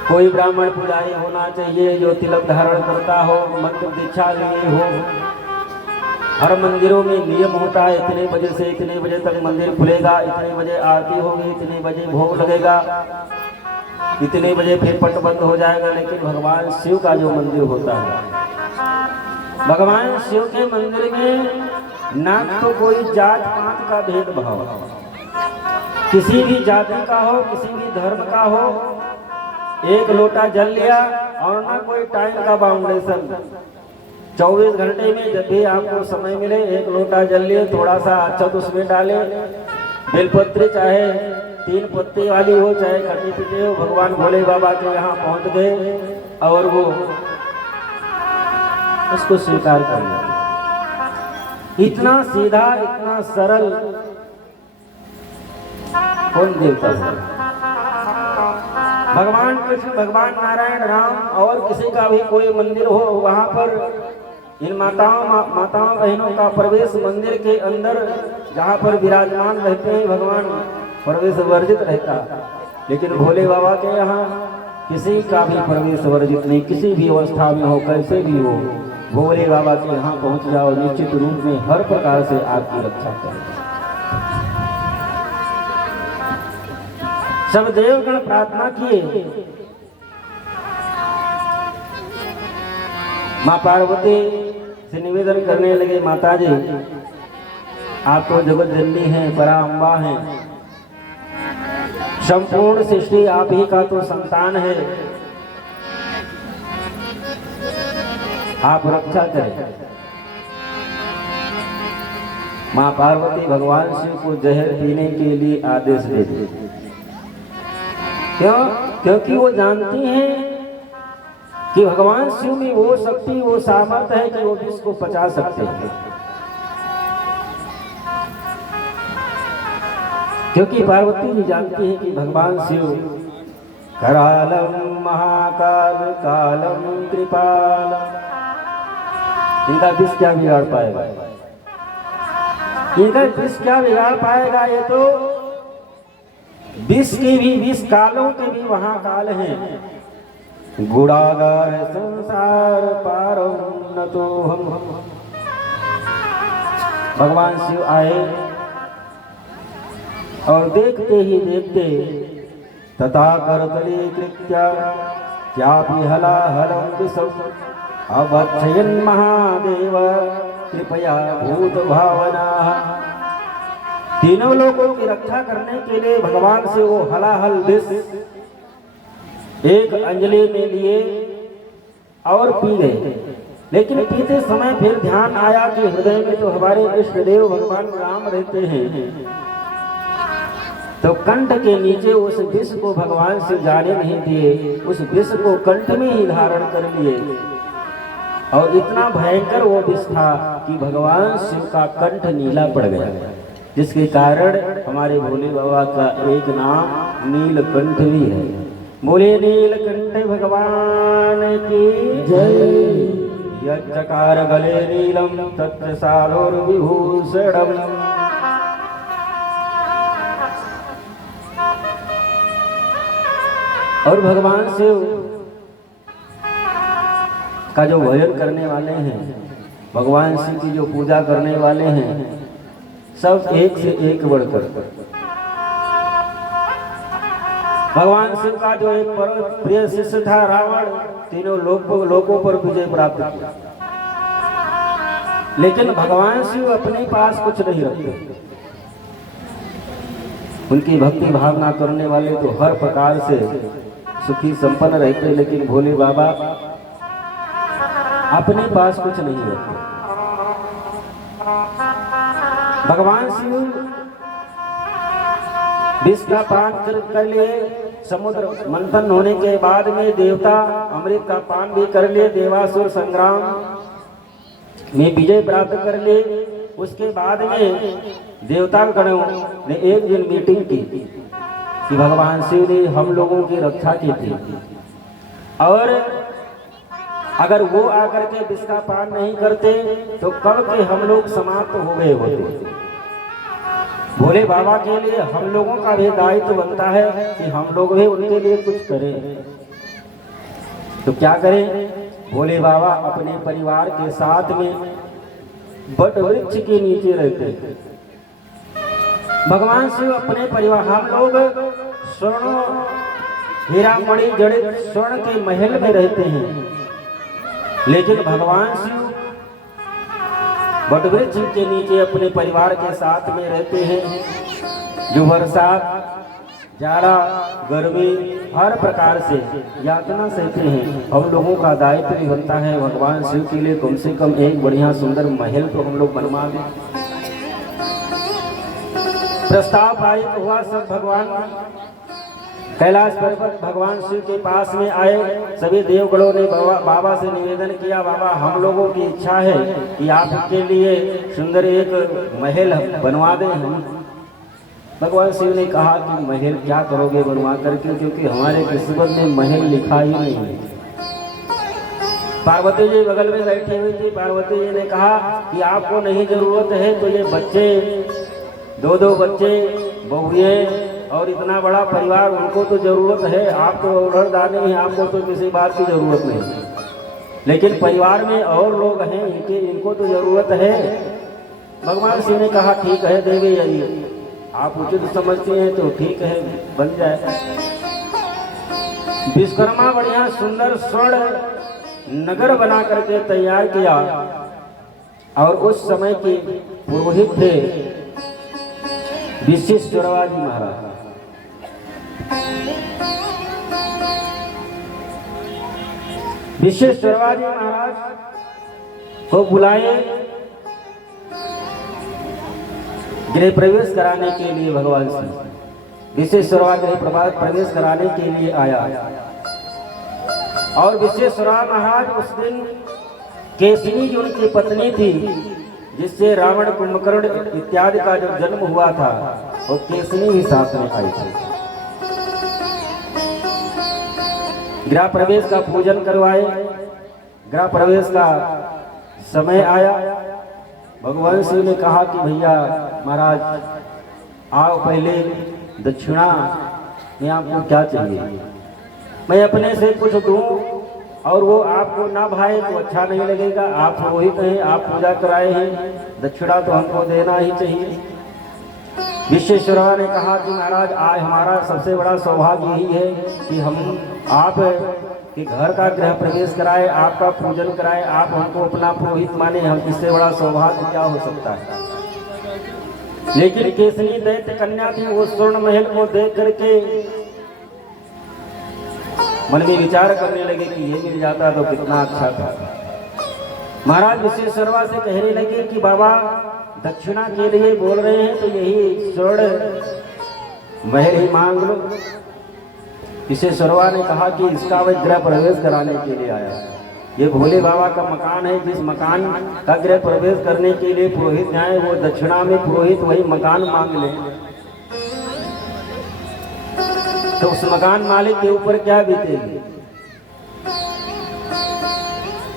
कोई ब्राह्मण पुजारी होना चाहिए जो तिलक धारण करता हो, मंत्र दीक्षा लिए हो। हर मंदिरों में नियम होता है, इतने बजे से इतने बजे तक मंदिर खुलेगा, इतने बजे आरती होगी, इतने बजे भोग लगेगा, इतने बजे फिर पट बंद हो जाएगा। लेकिन भगवान शिव का जो मंदिर होता है, भगवान शिव के मंदिर में ना तो कोई जात पात का भेदभाव, किसी भी जाति का हो, किसी भी धर्म का हो, एक लोटा जल लिया और ना कोई टाइम का बाउंडेशन। 24 घंटे में जब भी आपको समय मिले एक लोटा जल लिए, थोड़ा सा अक्षत उसमें डाले, बेलपत्री चाहे 3 पत्ती वाली हो चाहे खटी पीटी हो, भगवान भोले बाबा के यहाँ पहुँच गए और वो उसको स्वीकार कर लिया। इतना सीधा, इतना सरल कौन देवता है? भगवान कृष्ण, भगवान नारायण, राम और किसी का भी कोई मंदिर हो, वहाँ पर इन माताओं बहनों का प्रवेश मंदिर के अंदर जहाँ पर विराजमान रहते हैं भगवान, प्रवेश वर्जित रहता। लेकिन भोले बाबा के यहाँ किसी का भी प्रवेश वर्जित नहीं, किसी भी अवस्था में हो, कैसे भी हो, भोले बाबा के यहाँ पहुँच जाओ, निश्चित रूप में हर प्रकार से आपकी रक्षा करें। सब देवगण प्रार्थना किए, माँ पार्वती से निवेदन करने लगे, माता जी आप तो जगत जननी हैं, पराअंबा हैं, संपूर्ण सृष्टि आप ही का तो संतान है, आप रक्षा करें। माँ पार्वती भगवान शिव को जहर पीने के लिए आदेश दे दी। क्यों? क्योंकि वो जानती हैं कि भगवान शिव में वो शक्ति, वो सामर्थ्य है कि वो विष को पचा सकते हैं। क्योंकि पार्वती जी जानती है कि भगवान शिव करालम महाकाल कालम कृपालम, इनका विष क्या बिगाड़ पाएगा? इनका विष क्या बिगाड़ पाएगा? ये तो विष के भी, विष कालों के भी वहां काल हैं। गुणागार संसार पारम न तो हम। भगवान शिव आए और देखते ही देखते तथा करतली कृत्या चापि हलाहलं विषम अवक्षयन् महादेव कृपया भूत भावना। तीनों लोगों की रक्षा करने के लिए भगवान से वो हलाहल विष एक अंजलि में लिए और पी गए। लेकिन पीते समय फिर ध्यान आया कि हृदय में तो हमारे इष्ट देव भगवान राम रहते हैं, तो कंठ के नीचे उस विष को भगवान शिव जाने नहीं दिए, उस विष को कंठ में ही धारण कर लिए। और इतना भयंकर वो विष था कि भगवान शिव का कंठ नीला पड़ गया, जिसके कारण हमारे भोले बाबा का एक नाम नीलकंठ भी है। बोले नीलकंठ भगवान की जय। यच्चकार गले नीलम तत्र सालोर्विभूषणम। और भगवान शिव का जो भजन करने वाले हैं, भगवान शिव की जो पूजा करने वाले हैं, सब एक से एक बढ़कर भगवान शिव का जो एक परम प्रिय शिष्य था रावण, तीनों लोगों पर विजय प्राप्त किया। लेकिन भगवान शिव अपने पास कुछ नहीं रखते। उनकी भक्ति भावना करने वाले तो हर प्रकार से सुखी संपन्न रहते, लेकिन भोले बाबा अपने पास कुछ नहीं रखते। भगवान शिव विष का पान कर लिए, समुद्र मंथन होने के बाद में देवता अमृत का पान भी कर लिए, देवासुर संग्राम में विजय प्राप्त कर लिए। उसके बाद में देवता गणों ने एक दिन मीटिंग की कि भगवान शिव ने हम लोगों की रक्षा की थी, और अगर वो आकर के विष का पान नहीं करते तो कब के हम लोग समाप्त हो गए होते। भोले बाबा के लिए हम लोगों का भी दायित्व बनता है कि हम लोग भी उनके लिए कुछ करें। तो क्या करें? भोले बाबा अपने परिवार के साथ में बट वृक्ष के नीचे रहते हैं। भगवान शिव अपने परिवार, हम लोग स्वर्ण हीरा मणि जड़ित स्वर्ण के महल में रहते हैं, लेकिन भगवान शिव वटवृक्ष के नीचे अपने परिवार के साथ में रहते हैं। जो बरसात, जाड़ा, गर्मी, हर प्रकार से यातना सहते हैं। हम लोगों का दायित्व भी बनता है भगवान शिव के लिए कम से कम एक बढ़िया सुंदर महल तो हम लोग बनवा दें। प्रस्ताव पारित हुआ, सब भगवान कैलाश पर्वत भगवान शिव के पास में आए। सभी देवगणों ने बाबा से निवेदन किया, बाबा हम लोगों की इच्छा है कि आपके लिए सुंदर एक महल बनवा दें हम। भगवान शिव ने कहा कि महल क्या करोगे बनवा करके, क्योंकि हमारे किस्मत में महल लिखा ही नहीं है। पार्वती जी बगल में बैठी हुई थी। पार्वती जी ने कहा कि आपको नहीं जरूरत है तो ये बच्चे, दो बच्चे, बहुएं और इतना बड़ा परिवार, उनको तो जरूरत है। आप तो औरदानी हैं, आपको तो किसी बात की जरूरत नहीं, लेकिन परिवार में और लोग हैं, इनको तो जरूरत है। भगवान शिव ने कहा ठीक है देवी, यदि आप उचित समझते हैं तो ठीक है, बन जाए। विश्वकर्मा बढ़िया सुंदर स्वर्ण नगर बना करके तैयार किया, और उस समय के पुरोहित थे विश्वेश्वरवा जी महाराज। विश्वेश्वरवा जी महाराज को बुलाए गृह प्रवेश कराने के लिए। भगवान शिव विश्वेश्वरवा गृह प्रवेश कराने के लिए आया, और विश्वेश्वरवा महाराज उस दिन केसनी जो उनकी पत्नी थी, जिससे रावण, कुंभकर्ण इत्यादि का जो जन्म हुआ था, वो केसनी ही साथ में आई थी। गृह प्रवेश का पूजन करवाए। गृह प्रवेश का समय आया। भगवान शिव ने कहा कि भैया महाराज आओ, पहले दक्षिणा में आपको क्या चाहिए, मैं अपने से कुछ दूं, और वो आपको ना भाए तो अच्छा नहीं लगेगा। आप पुरोहित हैं, आप पूजा कराए हैं, दक्षिणा तो हमको देना ही चाहिए। विश्वेश्वरवा ने कहा कि महाराज आज हमारा सबसे बड़ा सौभाग्य यही है कि हम आप के घर का गृह प्रवेश कराए, आपका पूजन कराए, आप हमको अपना पुरोहित माने, हम इससे बड़ा सौभाग्य क्या हो सकता है। लेकिन केसनी दैत्य कन्या थी, वो स्वर्ण महल को देख करके मन में विचार करने लगे कि ये मिल जाता तो कितना अच्छा था। महाराज विश्वेश्वरवा से कहने लगे कि बाबा दक्षिणा के लिए बोल रहे हैं तो यही स्वर्ण महल ही मांग लो। विश्वेश्वरवा ने कहा कि इसका वह गृह प्रवेश कराने के लिए आया। ये भोले बाबा का मकान है, जिस मकान का गृह प्रवेश करने के लिए पुरोहित जाए वो दक्षिणा में पुरोहित वही मकान मांग ले, तो उस मकान मालिक के ऊपर क्या बीतेगी।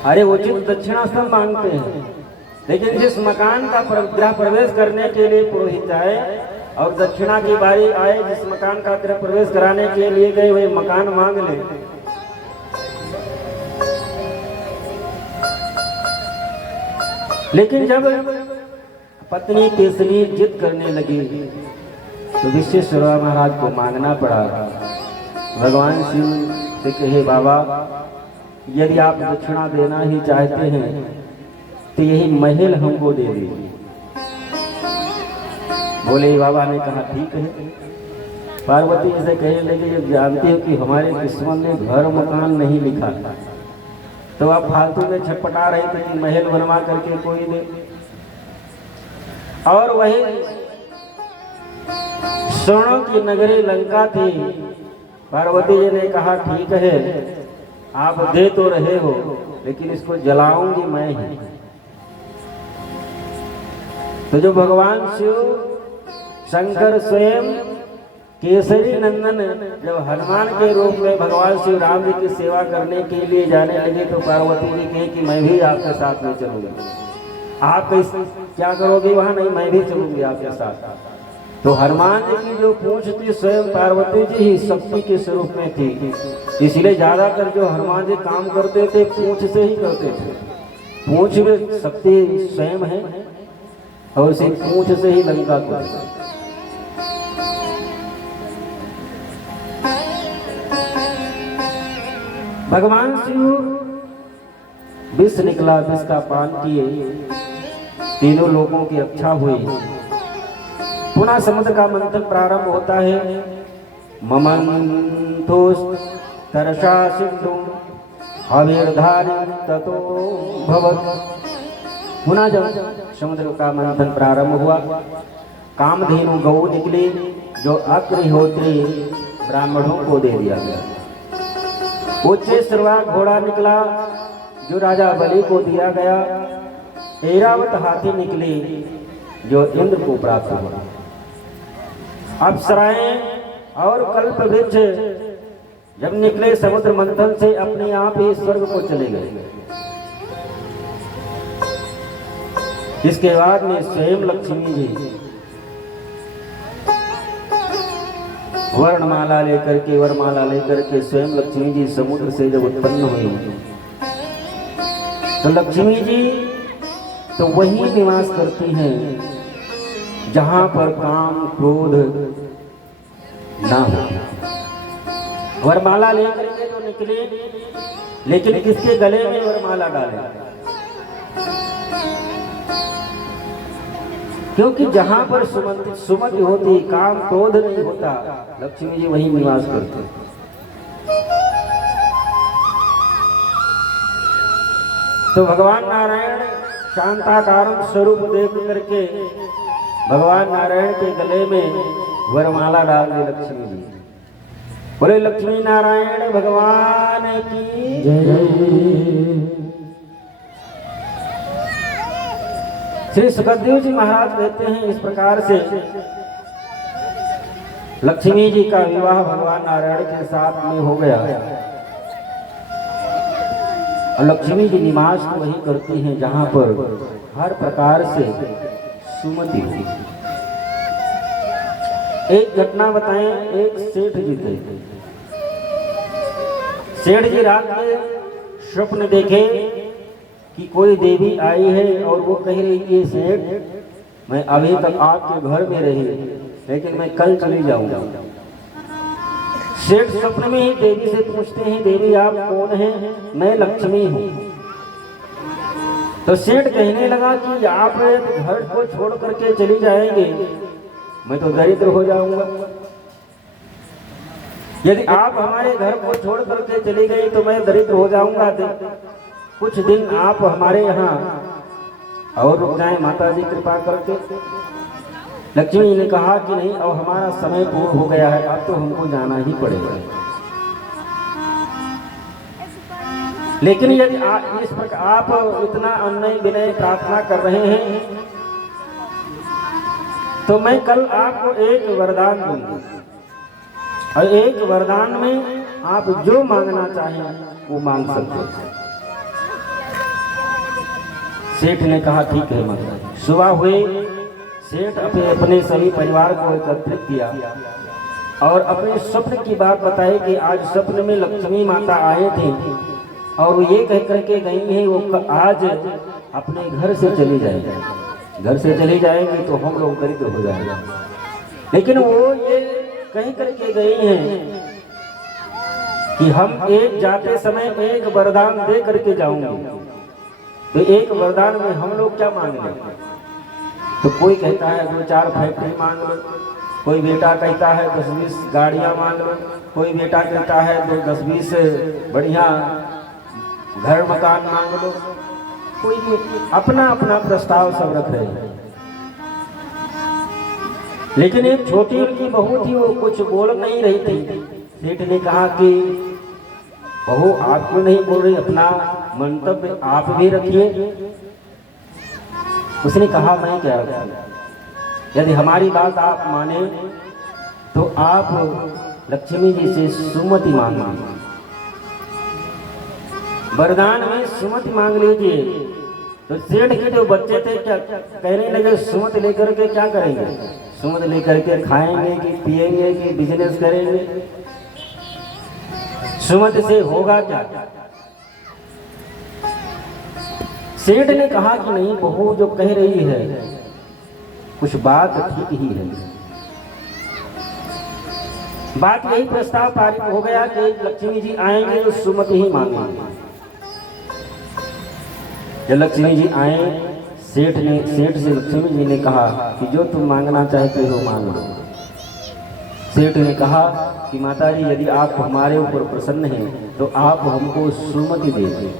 अरे उचित दक्षिणा सब मांगते हैं, लेकिन जिस मकान का गृह प्रवेश करने के लिए पुरोहित जाए और दक्षिणा की बारी आए, जिस मकान का गृह प्रवेश कराने के लिए गए वही मकान मांग ले, लेकिन जब पत्नी केसरी जिद करने लगी तो विश्वेश्वरवा महाराज को मांगना पड़ा। भगवान शिव से कहे बाबा यदि आप दक्षिणा देना ही चाहते हैं तो यही महल हमको दे दीजिए। भोले बाबा ने कहा ठीक है। पार्वती से कहने लगी जब जानती हो कि हमारे किस्मत में घर मकान नहीं लिखा था तो आप फालतू में छटपटा रहे थे कि महल बनवा करके कोई दे। और वही सोनों की नगरी लंका थी। पार्वती जी ने कहा ठीक है आप दे तो रहे हो लेकिन इसको जलाऊंगी मैं ही। तो जो भगवान शिव शंकर स्वयं केसरी नंदन जब हनुमान के रूप में भगवान शिव राम जी की सेवा करने के लिए जाने लगे तो पार्वती जी कहे कि मैं भी आपके साथ में चलूंगी। आप क्या करोगे वहां? नहीं, मैं भी चलूंगी आपके साथ। तो हनुमान जी की जो पूंछ थी स्वयं पार्वती जी ही शक्ति के स्वरूप में थी, इसलिए ज्यादातर जो हनुमान जी काम करते थे पूंछ से ही करते थे। पूंछ में शक्ति स्वयं है और उसी पूंछ से ही लंका को। भगवान शिव विष निकला, विष का पान किए, तीनों लोगों की रक्षा हुई। पुनः समुद्र का मंथन प्रारंभ होता है। ममंथोस तरसा सिंधु हविर्धारी ततो भवत्। पुनः जब समुद्र का मंथन प्रारंभ हुआ, कामधेनु गौ निकली जो अग्निहोत्री ब्राह्मणों को दे दिया गया। उच्चेश्रवा घोड़ा निकला जो राजा बलि को दिया गया। ऐरावत हाथी निकली जो इंद्र को प्राप्त हुआ। अप्सराएं और कल्प वृक्ष जब निकले समुद्र मंथन से अपने आप ही स्वर्ग को चले गए। इसके बाद में स्वयं लक्ष्मी जी वरमाला लेकर के स्वयं लक्ष्मी जी समुद्र से जब उत्पन्न हुई तो लक्ष्मी जी तो वही निवास करती हैं जहां पर काम क्रोध ना हो। वरमाला लेकर के तो निकले, लेकिन किसके गले में वरमाला डाले? क्योंकि जहां पर सुमति होती, काम क्रोध नहीं होता, लक्ष्मी जी वहीं निवास करते। तो भगवान नारायण शांताकारम स्वरूप देख करके भगवान नारायण के गले में वरमाला डाल दी लक्ष्मी जी। बोले लक्ष्मी नारायण भगवान की जय। श्री सुखदेव जी महाराज कहते हैं इस प्रकार से लक्ष्मी जी का विवाह भगवान नारायण के साथ में हो गया। और लक्ष्मी जी निवास वही करती हैं जहां पर हर प्रकार से सुमति हुई। एक घटना बताएं। एक सेठ जी थे। सेठ जी रात में स्वप्न देखे कि कोई देवी आई है और वो कह रही है सेठ मैं अभी तक आपके घर में रही लेकिन मैं कल चली जाऊंगा। सेठ स्वप्न में ही देवी से पूछते हैं देवी आप कौन हैं? मैं लक्ष्मी हूँ। तो सेठ कहने लगा कि आप घर को छोड़ करके चली जाएंगे मैं तो दरिद्र हो जाऊंगा। यदि आप हमारे घर को छोड़ करके चली गई तो मैं दरिद्र हो जाऊंगा। कुछ दिन आप हमारे यहाँ और रुक जाएं माता जी कृपा करके। लक्ष्मी जी ने कहा कि नहीं, अब हमारा समय पूर्ण हो गया है, अब तो हमको जाना ही पड़ेगा। लेकिन यदि इस प्रकार आप इतना अन्य विनय प्रार्थना कर रहे हैं तो मैं कल आपको एक वरदान दूंगी, और एक वरदान में आप जो मांगना चाहें वो मांग सकते हैं। सेठ ने कहा ठीक है माता। सुबह हुए सेठ अपने सभी परिवार को एकत्रित किया और अपने स्वप्न की बात बताई कि आज स्वप्न में लक्ष्मी माता आए थे और वो ये कह करके गई हैं वो आज अपने घर से चली जाएगी, घर से चली जाएंगी तो हम लोग दरिद्र हो जाएंगे। लेकिन वो ये कह करके गई हैं कि हम एक जाते समय एक वरदान दे करके जाऊंगे, तो एक वरदान में हम लोग क्या मांग लें? तो कोई कहता है 2-4 फैक्ट्री मांग लो, कोई बेटा कहता है 10-20 गाड़ियां मांग लो, कोई बेटा कहता है 10-20 बढ़िया घर मकान मांग लो, कोई अपना अपना प्रस्ताव सब रख रहे हैं। लेकिन एक छोटी उनकी बहू थी, वो कुछ बोल नहीं रही थी। सेठ ने कहा कि बहू आप क्यों नहीं बोल रही, अपना मंतव्य आप भी रखिए। उसने कहा मैं क्या रखूं, यदि हमारी बात आप माने तो आप लक्ष्मी जी से सुमति मांगिए, वरदान में सुमति मांग लीजिए। तो सेठ के जो बच्चे थे क्या कहने लगे, सुमति लेकर के क्या करेंगे? सुमति लेकर के खाएंगे कि पिएंगे कि बिजनेस करेंगे? सुमति से होगा क्या? सेठ ने कहा कि नहीं, बहू जो कह रही है कुछ बात ठीक ही है। बात यही प्रस्ताव पारित हो गया कि लक्ष्मी जी आएंगे तो सुमति ही मांगेंगे। जब लक्ष्मी जी आए, सेठ से लक्ष्मी जी ने कहा कि जो तुम मांगना चाहते हो मांग लो। सेठ ने कहा कि माता जी यदि आप हमारे ऊपर प्रसन्न हैं तो आप हमको सुमति दे दें।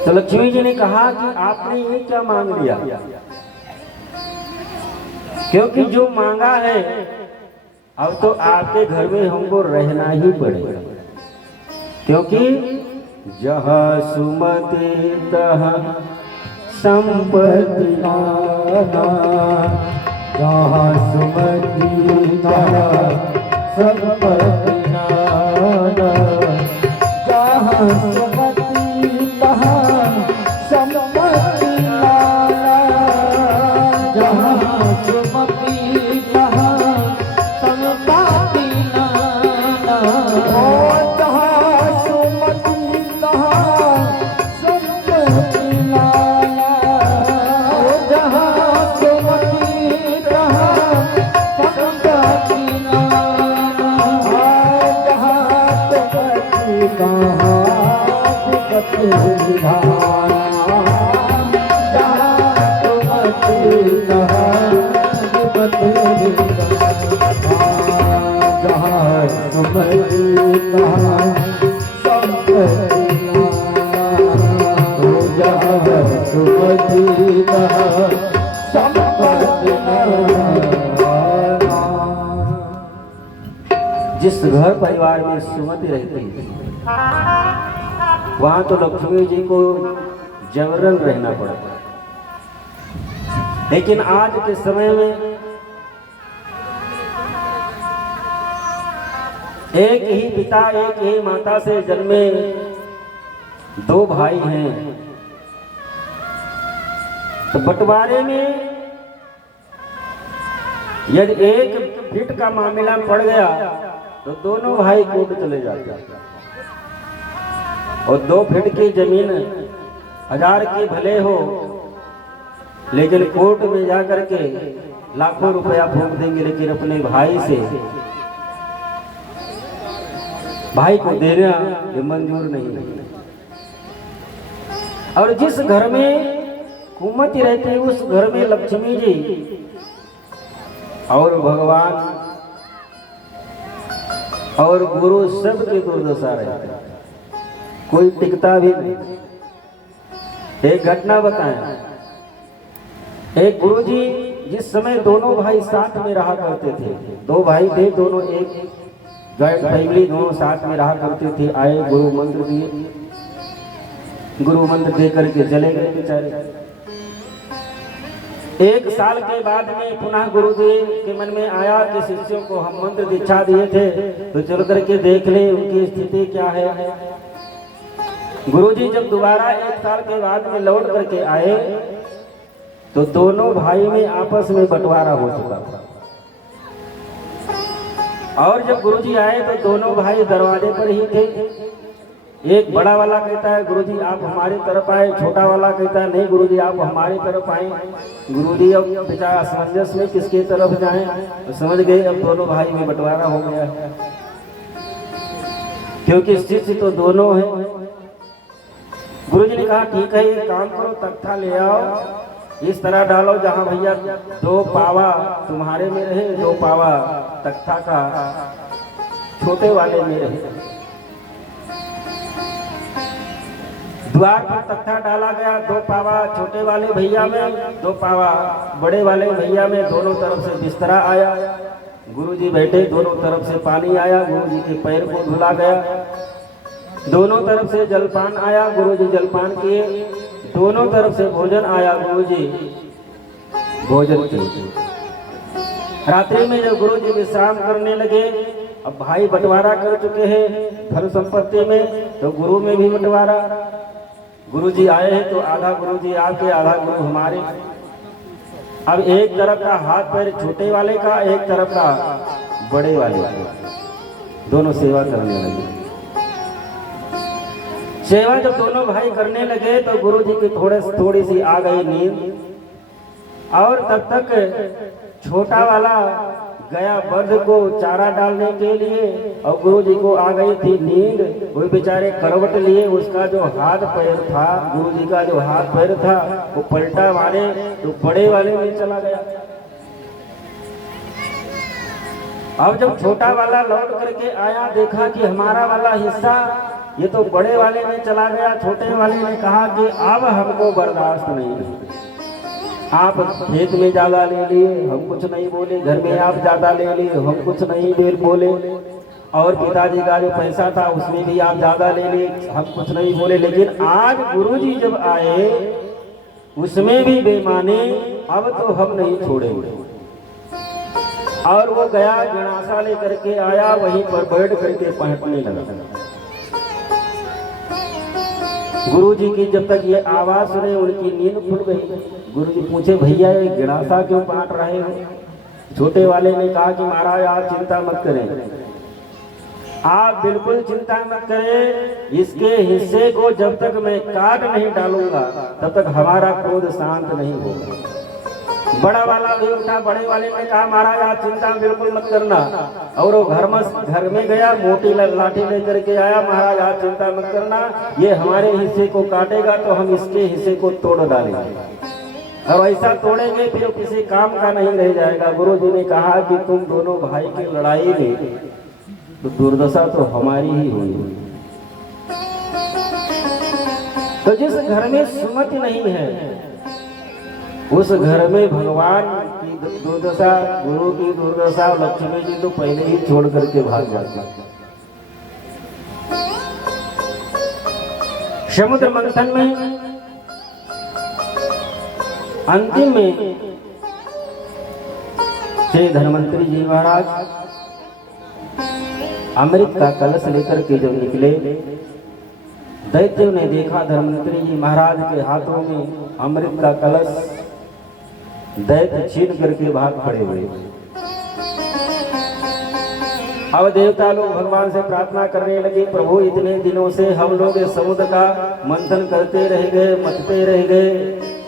तो लक्ष्मी जी ने कहा कि आपने ये क्या मांग लिया, क्योंकि जो मांगा है अब तो आपके घर में हमको रहना ही पड़ेगा, क्योंकि जहाँ सुमति तहाँ संपत्ति नाना, जहाँ सुमति तहाँ संपत्ति नाना, जहाँ सुमति तहाँ संपत्ति नाना, जहाँ सुमति तहाँ संपत्ति नाना, जहाँ सुमति तहाँ संपत्ति नाना, जहाँ सुमति तहाँ संपत्ति नाना, जहाँ सुमति तहाँ विपत्ति विधाना, जहाँ सुमति तहाँ विपत्ति विधाना, जहाँ सुमति तहाँ संपत्ति नाना, जहाँ सुमति तहाँ संपत्ति नाना। जिस घर परिवार में सुमति रहती है वहां तो लक्ष्मी जी को जबरन रहना पड़ता है। लेकिन आज के समय में एक ही पिता एक ही माता से जन्मे 2 भाई हैं, तो बंटवारे में यदि एक फिट का मामला पड़ गया तो दोनों भाई कोर्ट चले जाते हैं, और 2 फीट की जमीन 1000 की भले हो लेकिन कोर्ट में जाकर के लाखों रुपया फूंक देंगे, लेकिन अपने भाई को देना ये मंजूर नहीं है। और जिस घर में कुमति रहती है उस घर में लक्ष्मी जी और भगवान और गुरु सब की दुर्दशा रहती है। कोई टिकता भी नहीं। एक घटना बताएं, एक गुरुजी जिस समय दोनों भाई साथ में रहा करते थे, दो भाई थे, दोनों एक जॉइंट फैमिली, दोनों साथ में रहा करते थे। आए गुरु मंत्र दिए, गुरु मंत्र दे करके चले गए बेचारे। एक साल के बाद में पुनः गुरुदेव के मन में आया कि शिष्यों को हम मंत्र दीक्षा दिए थे, तो चल करके देख ले उनकी स्थिति क्या है। गुरुजी जब दोबारा एक साल के बाद में लौट करके आए तो दोनों भाई में आपस में बंटवारा हो चुका था। और जब गुरुजी आए तो दोनों भाई दरवाजे पर ही थे। एक बड़ा वाला कहता है गुरुजी आप हमारी तरफ आए, छोटा वाला कहता है नहीं गुरुजी आप हमारी तरफ आए। गुरुजी अब बेचारा असमंजस में किसके तरफ जाएं, तो समझ गए अब दोनों भाई में बंटवारा हो गया है, क्योंकि शिष्य तो दोनों हैं। गुरुजी ने कहा ठीक है ये काम करो, तख्ता ले आओ, इस तरह डालो जहां भैया 2 पावा तुम्हारे में रहे, 2 पावा तख्ता का छोटे वाले में रहे। द्वार पर तख्ता डाला गया, 2 पावा छोटे वाले भैया में, 2 पावा बड़े वाले भैया में। दोनों तरफ से बिस्तरा आया, गुरुजी बैठे, दोनों तरफ से पानी आया, गुरुजी के पैर को धुला गया। दोनों तरफ से जलपान आया, गुरुजी जलपान किए। दोनों तरफ से भोजन आया, गुरुजी भोजन किए। रात्रि में जब गुरुजी विश्राम करने लगे, अब भाई बंटवारा कर चुके हैं धन संपत्ति में, तो गुरु में भी बंटवारा। गुरुजी आए हैं तो आधा गुरुजी आपके, आधा गुरु हमारे। अब एक तरफ का हाथ पैर छोटे वाले का, एक तरफ का बड़े वाले का, दोनों सेवा करने लगे। सेवा जब दोनों भाई करने लगे तो गुरुजी की थोड़ी सी आ गई नींद, और तब तक छोटा वाला गया बर्द को चारा डालने के लिए, और गुरुजी को आ गई थी नींद। वो बेचारे करवट लिए, उसका जो हाथ पैर था, गुरुजी का जो हाथ पैर था वो पलटा मारे तो बड़े वाले में चला गया। अब जब छोटा वाला लौट करके आया, देखा कि हमारा वाला हिस्सा ये तो बड़े वाले में चला गया। छोटे वाले ने कहा कि अब हमको बर्दाश्त नहीं है, आप खेत में ज्यादा ले लिए हम कुछ नहीं बोले, घर में आप ज्यादा ले लिए हम कुछ नहीं बोले, और पिताजी का जो पैसा था उसमें भी आप ज्यादा ले लिए हम कुछ नहीं बोले। लेकिन आज गुरुजी जब आए उसमें भी बेईमानी, अब तो हम नहीं छोड़ेंगे। और वो गया गणासा लेकर के आया, वहीं पर बैठ करके पहटने लगा। गुरुजी की जब तक ये आवाज सुने उनकी नींद खुल गई। गुरुजी पूछे भैया ये गिड़ासा क्यों बांट रहे हो? छोटे वाले ने कहा कि महाराज आप चिंता मत करें, आप बिल्कुल चिंता मत करें, इसके हिस्से को जब तक मैं काट नहीं डालूंगा तब तक हमारा क्रोध शांत नहीं होगा। बड़ा वाला भी उठा, बड़े वाले ने कहा महाराज आप चिंता बिल्कुल मत करना, और वो घर में गया, मोटी लाठी लेकर के आया। महाराज आप चिंता मत करना, ये हमारे हिस्से को काटेगा तो हम इसके हिस्से को तोड़ डालेंगे, और ऐसा तोड़ेंगे फिर किसी काम का नहीं रह जाएगा। गुरुजी ने कहा कि तुम दोनों भाई की लड़ाई में तो दुर्दशा तो हमारी ही हुई। तो जिस घर में सुमति नहीं है उस घर में भगवान की दुर्दशा, गुरु की दुर्दशा, लक्ष्मी जी तो पहले ही छोड़ करके भाग जाती। समुद्र मंथन में अंतिम में श्री धन्वंतरी जी महाराज अमृत का कलश लेकर के जब निकले, दैत्यों ने देखा धन्वंतरी जी महाराज के हाथों में अमृत का कलश, दैत्य छीन करके भाग खड़े हुए। अब देवता लोग भगवान से प्रार्थना करने लगे, प्रभु इतने दिनों से हम लोग इस समुद्र का मंथन करते रह गए, मथते रह गए,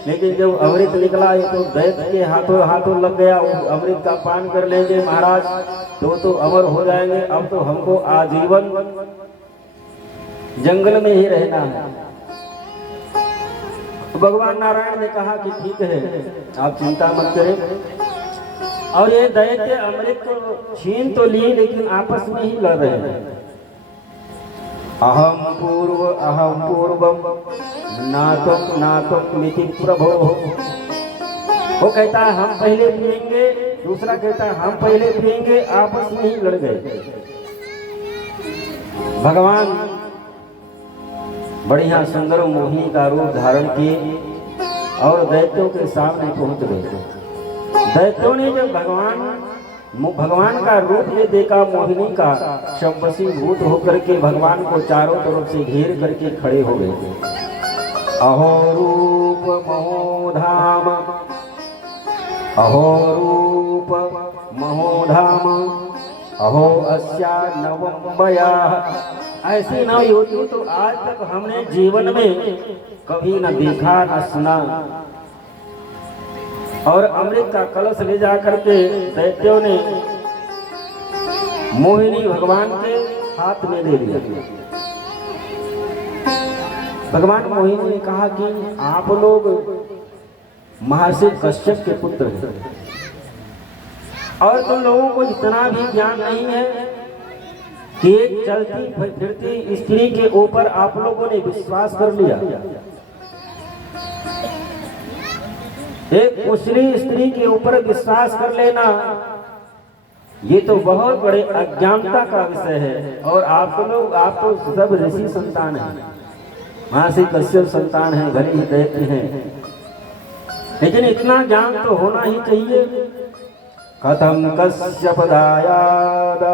लेकिन जब अमृत निकला ये तो दैत्य के हाथों हाथों लग गया। अमृत का पान कर लेंगे महाराज तो अमर हो जाएंगे, अब तो हमको आजीवन जंगल में ही रहना है। भगवान नारायण ने कहा कि ठीक है आप चिंता मत करें, और ये दैत्य अमृत को छीन तो लिए लेकिन आपस में ही लड़ रहे हैं। अहम पूर्वम नातुम मिति प्रभो। वो कहता है हम पहले पिएंगे, दूसरा कहता है हम पहले पिएंगे, आपस में ही लड़ गए। भगवान बढ़िया सुंदर मोहिनी का रूप धारण किए और दैत्यों के सामने पहुंच गए। दैत्यों ने जब भगवान का रूप ये देखा, मोहिनी का, शब्दवशीभूत होकर के भगवान को चारों तरफ से घेर करके खड़े हो गए। अहो रूप महोधाम, अहो रूप महोधाम, अहो अस्या नवम्बया। ऐसी नवयुवती तो आज तक हमने जीवन में कभी न देखा न सुना। और अमृत का कलश ले जा करके दैत्यों ने मोहिनी भगवान के हाथ में दे दिया। भगवान मोहिनी ने कहा कि आप लोग महर्षि कश्यप के पुत्र हैं और तुम लोगों को इतना भी ज्ञान नहीं है कि एक चलती फिरती स्त्री के ऊपर आप लोगों ने विश्वास कर लिया। एक कुशली स्त्री के ऊपर विश्वास कर लेना ये तो बहुत बड़े अज्ञानता का विषय है। और आप तो सब ऋषि संतान हैं, महर्षि कश्यप संतान हैं, भले ही दैत्य हैं, लेकिन इतना ज्ञान तो होना ही चाहिए। कथम कश्यप दायाद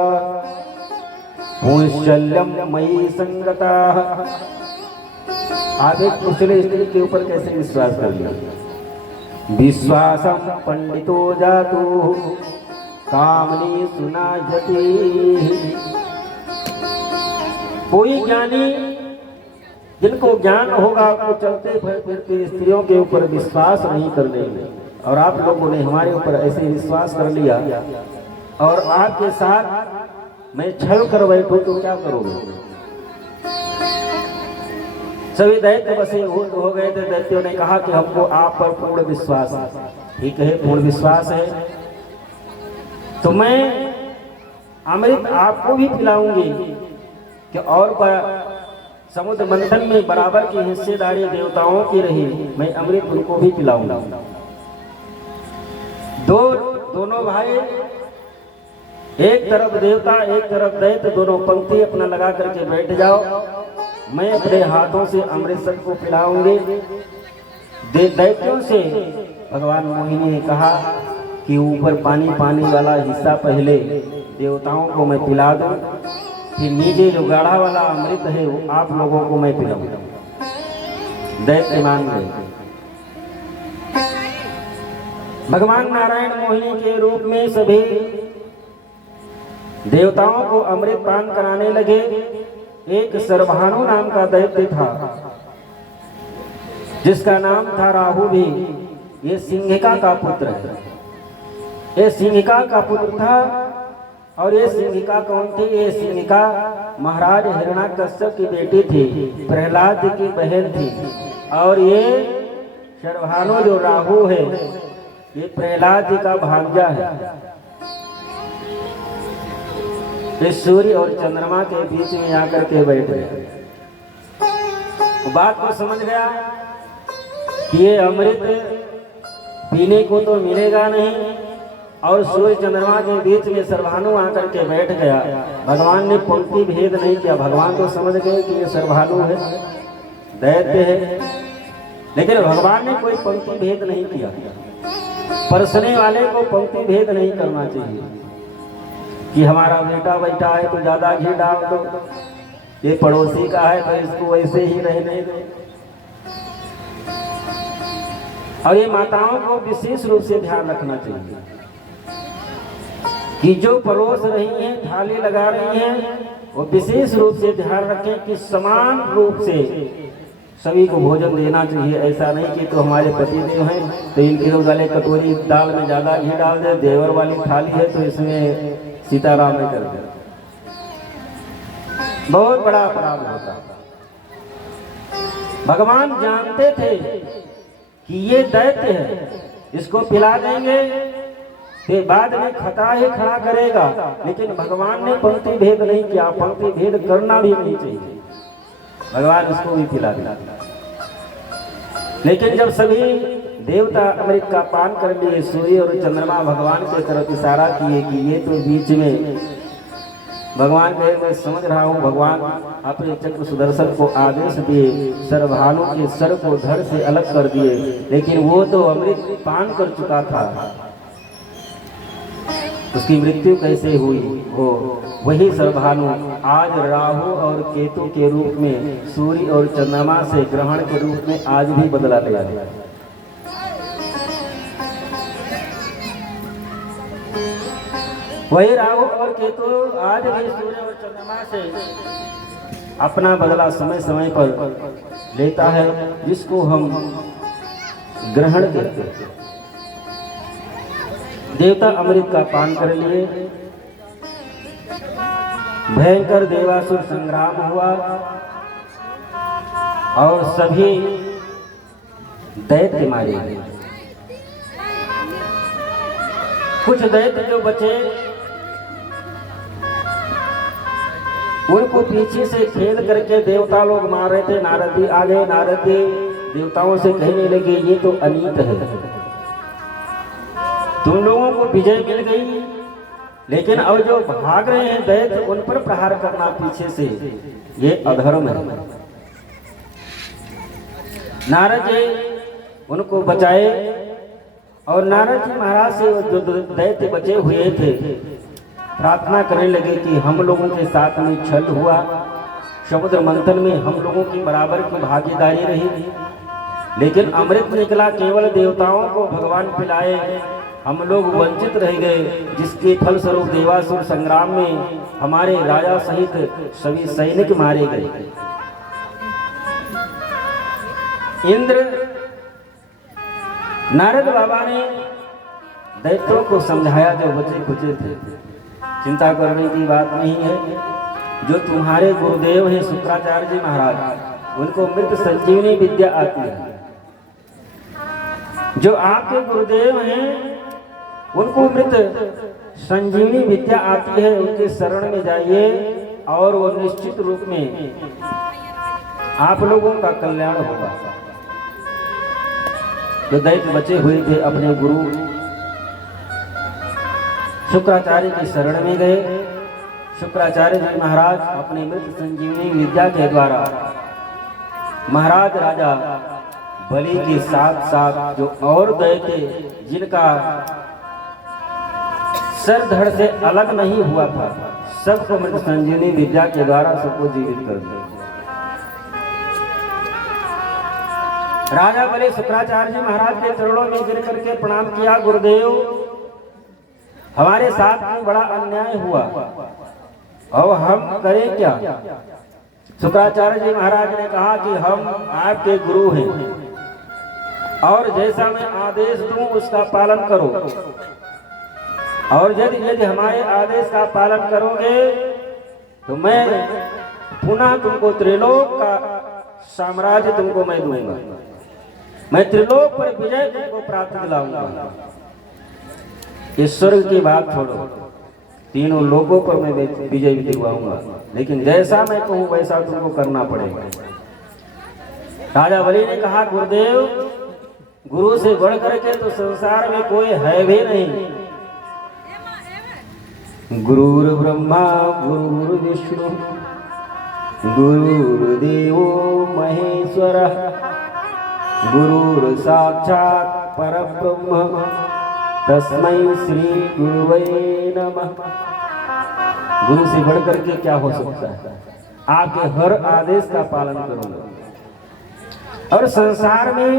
पुंशल्यम मयि संगता। आप एक कुशली स्त्री के ऊपर कैसे विश्वास कर लिया? विश्वासम पंडितो जातु कामनी सुनायति। कोई ज्ञानी जिनको ज्ञान होगा वो चलते फिरते स्त्रियों के ऊपर विश्वास नहीं कर लेंगे। और आप लोगों ने हमारे ऊपर ऐसे विश्वास कर लिया और आपके साथ मैं छल कर बैठूं तो क्या करोगे? सभी दैत्य वशीभूत हो गए थे। दैत्यों ने कहा कि हमको आप पर पूर्ण विश्वास है। ठीक है, पूर्ण विश्वास है तो मैं अमृत आपको भी पिलाऊंगी कि और समुद्र मंथन में बराबर की हिस्सेदारी देवताओं की रही, मैं अमृत उनको भी पिलाऊंगा। दोनों भाई, एक तरफ देवता एक तरफ दैत्य, दोनों पंक्ति अपना लगा करके बैठ जाओ। मैं अपने हाथों से अमृत सबको पिलाऊंगे। दैत्यों से भगवान मोहिनी ने कहा कि ऊपर पानी वाला हिस्सा पहले देवताओं को मैं पिला दूं, फिर नीचे जो गाढ़ा वाला अमृत है वो आप लोगों को मैं पिलाऊंगा। दैत्य मान गए। भगवान नारायण मोहिनी के रूप में सभी देवताओं को अमृत पान कराने लगे। एक सर्वभानु नाम का दैत्य था जिसका नाम था राहु भी। ये सिंहिका का पुत्र है। ये सिंहिका का पुत्र था। और ये सिंहिका कौन थी? ये सिंहिका महाराज हिरण्याकश्यप की बेटी थी, प्रहलाद की बहन थी। और ये सर्वभानु जो राहु है ये प्रहलाद जी का भांजा है। ये सूर्य और चंद्रमा के बीच में आकर के बैठ गए। बात को समझ गया कि ये अमृत पीने को तो मिलेगा नहीं। और सूर्य चंद्रमा के बीच में सर्वभानु आकर के बैठ गया। भगवान ने पंक्ति भेद नहीं किया। भगवान तो समझ गए कि ये सर्वभानु है, दैत्य है, लेकिन भगवान ने कोई पंक्ति भेद नहीं किया। परसने वाले को पंक्ति भेद नहीं करना चाहिए कि हमारा बेटा बैठा है तो ज्यादा घी डाल दो, ये पड़ोसी का है तो इसको वैसे ही रहने दो। और ये माताओं को विशेष रूप से ध्यान रखना चाहिए कि जो परोस रही हैं, थाली लगा रही हैं, वो विशेष रूप से ध्यान रखें कि समान रूप से सभी को भोजन देना चाहिए। ऐसा नहीं कि तो हमारे पति देव हैं तो 3 किलो वाले कटोरी दाल में ज्यादा घी डाल दे, देवर वाली थाली है तो इसमें सीताराम में कर दे। बहुत बड़ा अपराध होता। भगवान जानते थे कि ये दैत्य है, इसको पिला देंगे तो बाद में खता ही खड़ा करेगा। लेकिन भगवान ने पंक्ति भेद नहीं किया। पंक्ति भेद करना भी नहीं चाहिए। भगवान उसको भी पिला दिया। लेकिन जब सभी देवता अमृत का पान कर लिए, सूर्य और चंद्रमा भगवान की तरफ इशारा किए कि ये तो बीच में भगवान कहे मैं समझ रहा हूँ, भगवान अपने चक्र सुदर्शन को आदेश दिए, सर्वभानु के सर को धड़ से अलग कर दिए, लेकिन वो तो अमृत पान कर चुका था, उसकी मृत्यु कैसे हुई हो। वही सर्वभानु आज राहु और केतु के रूप में, सूर्य और चंद्रमा से ग्रहण के रूप में आज भी बदला गया है। वही राहु और केतु आज भी सूर्य और चंद्रमा से अपना बदला समय समय पर लेता है, जिसको हम ग्रहण करते हैं। देवता अमृत का पान कर लिए, भयंकर देवासुर संग्राम हुआ और सभी दैत्य मारे गए। कुछ दैत्य जो बचे उनको पीछे से खेल करके देवता लोग मार रहे थे। नारद जी आ गए, नारद जी देवताओं से कहने लगे ये तो अनीत है, तुम लोगों को विजय मिल गई, लेकिन अब जो भाग रहे हैं दैत्य उन पर प्रहार करना पीछे से, ये अधर्म है। नारद जी उनको बचाए और नारद जी महाराज से जो दैत्य बचे हुए थे प्रार्थना करने लगे कि हम लोगों के साथ में छल हुआ, समुद्र मंथन में हम लोगों की बराबर की भागीदारी रही, लेकिन अमृत निकला केवल देवताओं को भगवान पिलाए, हम लोग वंचित रह गए, जिसके फलस्वरूप देवासुर संग्राम में हमारे राजा सहित सभी सैनिक मारे गए। इंद्र नारद बाबा ने दैत्यों को समझाया जो बचे खुचे थे, चिंता करने की बात नहीं है। जो तुम्हारे गुरुदेव हैं शुक्राचार्य जी महाराज, उनको मृत संजीवनी विद्या आती है। जो आपके गुरुदेव हैं उनको मृत संजीवनी विद्या आती है, उनके शरण में जाइए और वो निश्चित रूप में आप लोगों का कल्याण होगा। जो दैत्य बचे हुए थे अपने गुरु शुक्राचार्य की शरण में गए। शुक्राचार्य जी महाराज अपनी मृत संजीवनी विद्या के द्वारा महाराज राजा बलि के साथ साथ जो और दैत्य जिनका सर धड़ से अलग नहीं हुआ था, सबको मृत संजीवनी विद्या के द्वारा सबको जीवित कर दिया। राजा बलि शुक्राचार्य जी महाराज के चरणों में गिर करके प्रणाम किया, गुरुदेव हमारे साथ में बड़ा अन्याय हुआ, अब हम करें क्या। शुक्राचार्य जी महाराज ने कहा कि हम आपके गुरु हैं और जैसा मैं आदेश दूं उसका पालन करो, और यदि हमारे आदेश का पालन करोगे तो मैं पुनः तुमको त्रिलोक का साम्राज्य तुमको मैं दूंगा, मैं त्रिलोक पर विजय तुमको प्राप्त दिलाऊंगा। ईश्वर की बात छोड़ो, तीनों लोगों पर मैं विजय दिलवाऊंगा, लेकिन जैसा मैं कहूं वैसा तुमको करना पड़ेगा। राजा बलि ने कहा, गुरुदेव गुरु से बढ़ करके तो संसार में कोई है भी नहीं। गुरुर् ब्रह्मा गुरुर्विष्णु गुरुर्देवो महेश्वरः गुरुर् साक्षात् परब्रह्म तस्मै श्री गुरुवे नमः। गुरु से बढ़ करके क्या हो सकता है। आपके हर आदेश का पालन करूंगा। और संसार में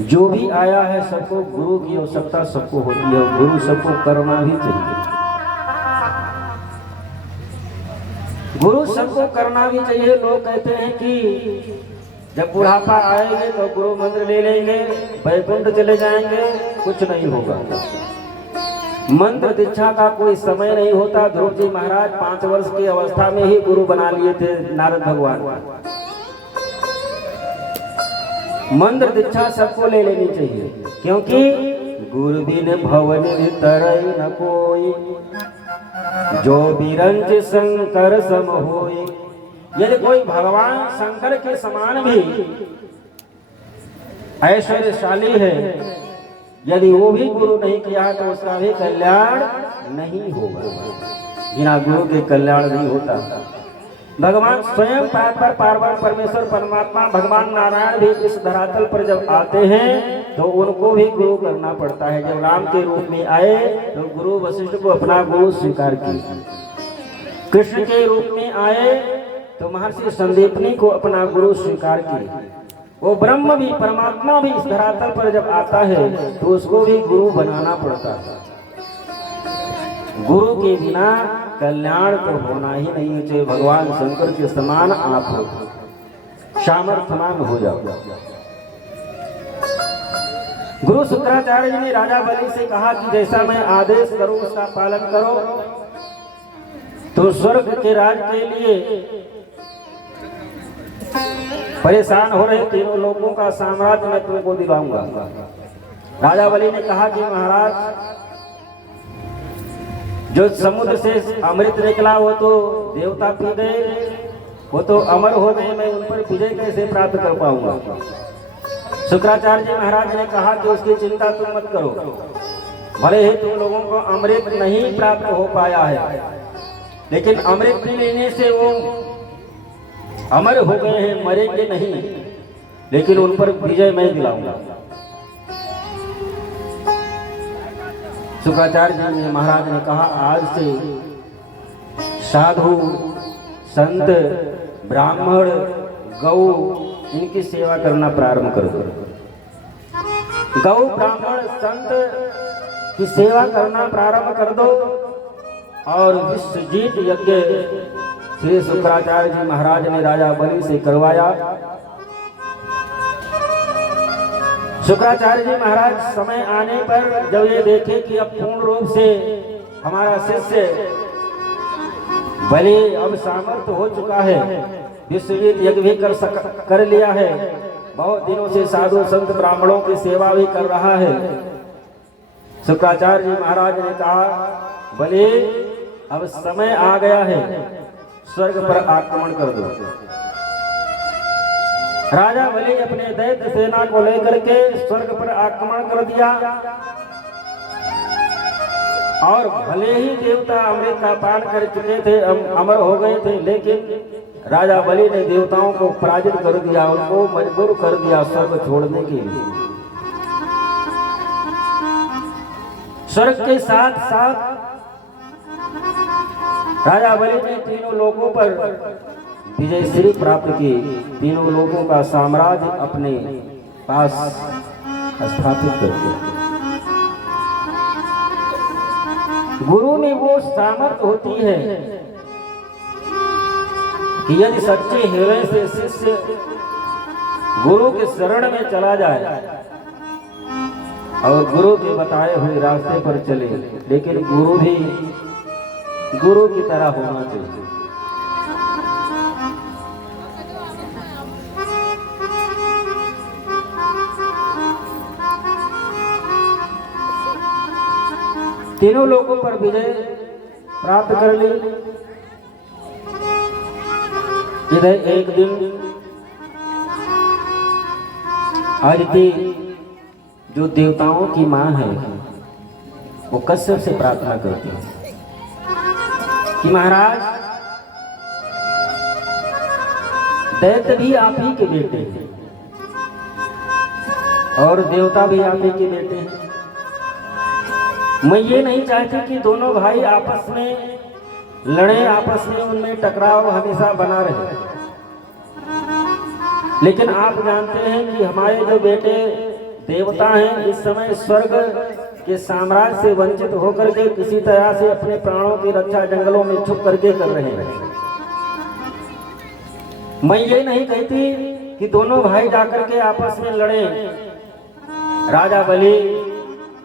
जो भी आया है सबको गुरु की आवश्यकता सबको होती है, गुरु सबको करना भी चाहिए। गुरु सबको करना भी चाहिए। लोग कहते हैं कि जब बुढ़ापा आएंगे तो गुरु मंत्र ले लेंगे, वैकुंठ चले जाएंगे, कुछ नहीं होगा। मंत्र दीक्षा का कोई समय नहीं होता। ध्रुव जी महाराज 5 वर्ष की अवस्था में ही गुरु बना लिए थे नारद भगवान। मंत्र दीक्षा सबको ले लेनी चाहिए, क्योंकि गुरु बिन भवन तरई न कोई, जो बिरंज शंकर सम होई, यदि कोई भगवान शंकर के समान भी ऐश्वर्यशाली है, यदि वो भी गुरु नहीं किया तो उसका भी कल्याण नहीं होगा। बिना गुरु के कल्याण नहीं होता। भगवान स्वयं पार्वती परमेश्वर परमात्मा भगवान नारायण भी इस धरातल पर जब आते हैं तो उनको भी गुरु करना पड़ता है। जब राम के रूप में आए तो गुरु वशिष्ठ को अपना गुरु स्वीकार किया। कृष्ण के रूप में आए तो महर्षि संदीपनी को अपना गुरु स्वीकार किया। वो ब्रह्म भी परमात्मा भी इस धरातल पर जब आता है तो उसको भी गुरु बनाना पड़ता है। गुरु के बिना कल्याण तो होना ही नहीं चाहिए। भगवान शंकर के समान आप हो, सामर्थ्यवान हो जाओ। गुरु शुक्राचार्य जी ने राजा बलि से कहा कि जैसा मैं आदेश करूं उसका पालन करो, तो स्वर्ग के राज के लिए परेशान हो रहे तीनों लोगों का साम्राज्य मैं तुमको दिलाऊंगा। राजा बलि ने कहा कि महाराज, जो समुद्र से अमृत निकला वो तो देवता पी गए, वो तो अमर हो गए, मैं उन पर विजय कैसे प्राप्त कर पाऊंगा। शुक्राचार्य जी महाराज ने कहा कि उसकी चिंता तुम मत करो, भले ही तुम लोगों को अमृत नहीं प्राप्त हो पाया है, लेकिन अमृत पी लेने से वो अमर हो गए हैं, मरेंगे नहीं, लेकिन उन पर विजय मैं दिलाऊंगा। शुक्राचार्य जी महाराज ने कहा, आज से साधु संत ब्राह्मण गौ इनकी सेवा करना प्रारंभ कर दो। गौ ब्राह्मण संत की सेवा करना प्रारंभ कर दो। और विश्वजीत यज्ञ श्री शुक्राचार्य जी महाराज ने राजा बलि से करवाया। शुक्राचार्य जी महाराज समय आने पर जब ये देखे कि अब पूर्ण रूप से हमारा शिष्य बलि अब सामर्थ्य हो चुका है, विश्वजीत यज्ञ भी कर लिया है, बहुत दिनों से साधु संत ब्राह्मणों की सेवा भी कर रहा है, शुक्राचार्य जी महाराज ने कहा, बलि अब समय आ गया है, स्वर्ग पर आक्रमण कर दो। राजा बलि अपने दैत्य सेना को लेकर के स्वर्ग पर आक्रमण कर दिया। और भले ही देवता अमृत का पान कर चुके थे, अमर हो गए थे, लेकिन राजा बलि ने देवताओं को पराजित कर दिया, उनको मजबूर कर दिया स्वर्ग छोड़ने के लिए। स्वर्ग के साथ साथ राजा बलि ने तीनों लोगों पर विजय श्री प्राप्त की, तीनों लोगों का साम्राज्य अपने पास स्थापित कर दिया। गुरु में वो सामर्थ्य होती है कि यदि सच्चे हृदय से शिष्य गुरु के शरण में चला जाए और गुरु के बताए हुए रास्ते पर चले, लेकिन गुरु भी गुरु की तरह होना चाहिए। तीनों लोगों पर विजय प्राप्त कर ली। इधर एक दिन आदिति जो देवताओं की मां है वो कश्यप से प्रार्थना करती है कि महाराज, दैत्य भी आप ही के बेटे हैं और देवता भी आप ही के बेटे हैं। मैं ये नहीं चाहती कि दोनों भाई आपस में लड़े, आपस में उनमें टकराव हमेशा बना रहे, लेकिन आप जानते हैं कि हमारे जो बेटे देवता हैं इस समय स्वर्ग के साम्राज्य से वंचित होकर के किसी तरह से अपने प्राणों की रक्षा जंगलों में छुप करके कर रहे हैं। मैं ये नहीं कहती कि दोनों भाई जाकर के आपस में लड़े। राजा बलि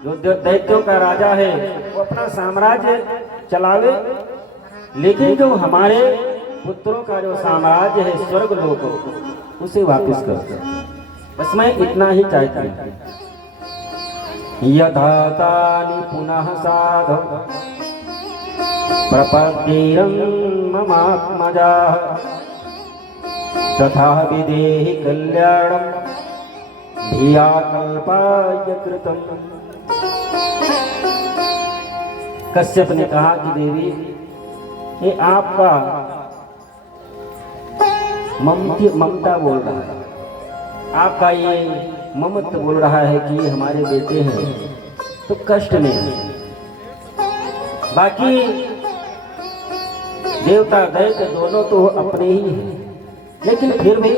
जो दैत्यों का राजा है वो अपना साम्राज्य चलावे, लेकिन जो हमारे पुत्रों का जो साम्राज्य है स्वर्ग लोक उसे वापस कर। बस मैं इतना ही चाहती हूँ। यथा तानि पुनः साधु प्रपद्येरं ममात्मजाः तथा विदेहि कल्याणम धिया कल्पाय कृतम। कश्यप ने कहा कि देवी, ये आपका ममता बोल रहा है, आपका ये ममत्व बोल रहा है कि ये हमारे बेटे हैं तो कष्ट में है। बाकी देवता दैत्य दोनों तो अपने ही हैं, लेकिन फिर भी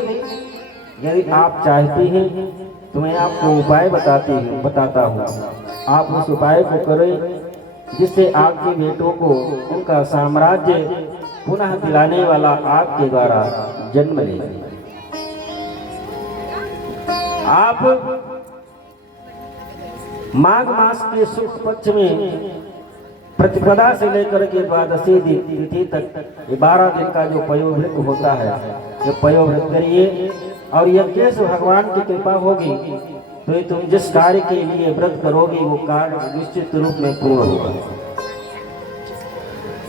यदि आप चाहती हैं तो मैं आपको उपाय बताता हूँ। आप उस उपाय को करें जिससे आपके बेटों को उनका साम्राज्य पुनः दिलाने वाला आपके द्वारा जन्म ले। आप माघ मास के शुक्ल पक्ष में प्रतिपदा से लेकर के द्वादशी तिथि तक 12 दिन का जो पयोव्रत होता है, ये पयोव्रत करिए और यज्ञेश भगवान की कृपा होगी तो तुम जिस कार्य के लिए व्रत करोगी वो कार्य निश्चित रूप में पूर्ण होगा।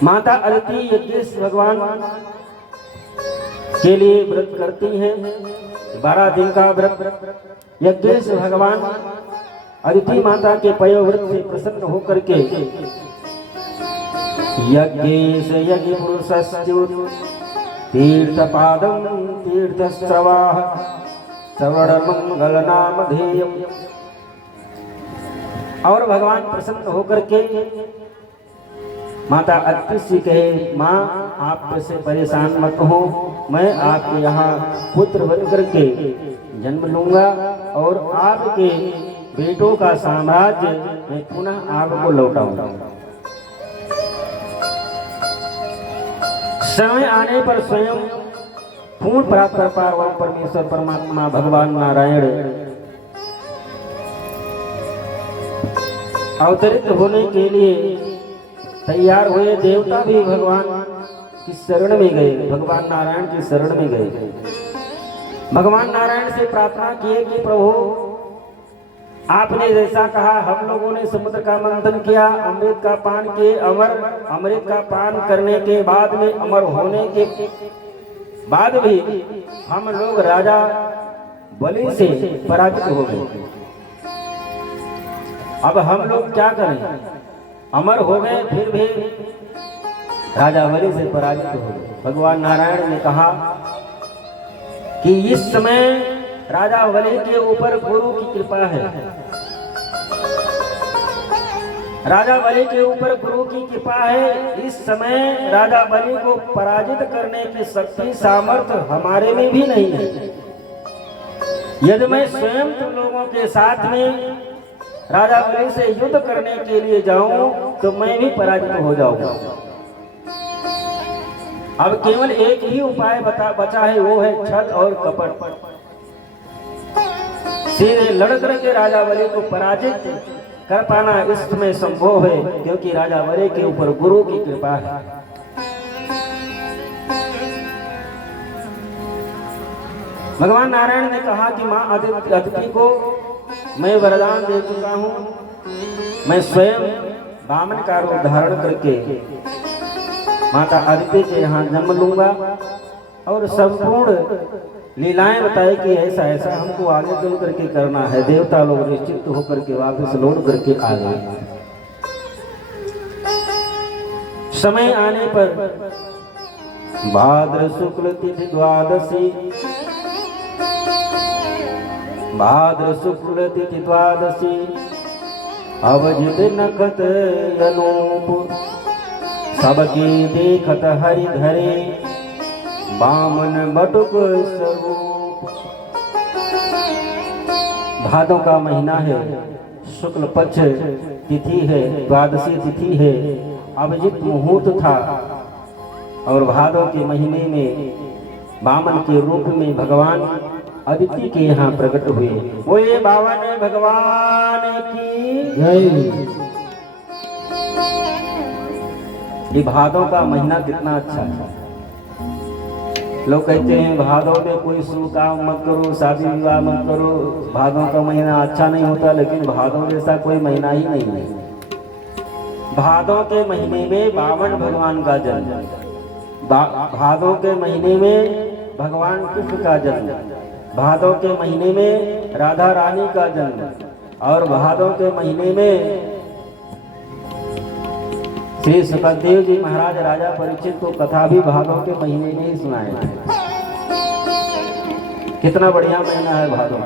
माता अदिति यज्ञेश भगवान के लिए व्रत करती हैं, 12 दिन का व्रत। यज्ञेश भगवान अदिति माता के पयोव्रत से प्रसन्न होकर के यज्ञेश यज्ञ पुरुषस्युत तीर्थपादं तीर्थस्रवाः श्रवण मंगल नाम ध्येयम्। और भगवान प्रसन्न होकर के माता अदिति से कहे, माँ आप से परेशान मत हो, मैं आपके यहाँ पुत्र बन करके जन्म लूंगा और आपके बेटों का साम्राज्य मैं पुनः आपको लौटाऊंगा। समय आने पर स्वयं पूर्ण प्राप्त कर पार्वती परमेश्वर परमात्मा भगवान नारायण अवतरित होने के लिए तैयार हुए। देवता भी भगवान की शरण में गए, भगवान नारायण की शरण में गए। भगवान नारायण से प्रार्थना किए कि प्रभु आपने जैसा कहा, हम लोगों ने समुद्र का मंथन किया, अमृत का पान किए, अमृत का पान करने के बाद में अमर होने के बाद भी हम लोग राजा बलि से पराजित हो गए। अब हम लोग क्या करें? अमर हो गए फिर भी राजा बलि से पराजित हो गए। भगवान नारायण ने कहा कि इस समय राजा बलि के ऊपर गुरु की कृपा है, राजा बलि के ऊपर गुरु की कृपा है। इस समय राजा बलि को पराजित करने की शक्ति सामर्थ्य हमारे में भी नहीं है। यदि मैं स्वयं तुम लोगों के साथ में राजा बलि से युद्ध करने के लिए जाऊं तो मैं भी पराजित हो जाऊंगा। अब केवल एक ही उपाय बचा है, वो है छल और कपट। सीधे लड़ करके राजा बलि को पराजित कर पाना इस समय संभव है, क्योंकि राजा बलि के ऊपर गुरु की कृपा है। भगवान नारायण ने कहा कि मां अदिति को मैं वरदान दे चुका हूं, मैं स्वयं वामन का रूप धारण करके माता अदिति के यहाँ जन्म लूंगा और संपूर्ण लीलाएं बताए कि ऐसा ऐसा हमको आगे चल करके करना है। देवता लोग निश्चित होकर के वापस लौट करके आ गए। समय आने पर भाद्र शुक्ल तिथि द्वादशी, भाद्र शुक्ल तिथि द्वादशी अवजित नखत अनूप, सबके देखत हरि धरे बामन बटुक स्वरूप। भादों का महीना है, शुक्ल पक्ष तिथि है, द्वादशी तिथि है, अभिजित मुहूर्त था और भादों के महीने में बामन के रूप में भगवान अदिति के यहाँ प्रकट हुए। वो ये बावन भगवान की जय। ये भादों का महीना कितना अच्छा है। लोग कहते हैं भादों में कोई शुभ काम मत करो, शादी विवाह मत करो, भादों का महीना अच्छा नहीं होता, लेकिन भादों जैसा कोई महीना ही नहीं है। भादों के महीने में बावन भगवान का जन्म, भादों के महीने में भगवान कृष्ण का जन्म, भादों के महीने में राधा रानी का जन्म, और भादों के महीने में श्री सुखदेव जी महाराज राजा परीक्षित को कथा भी भादों के महीने में ही सुनाए। कितना बढ़िया महीना है भादों।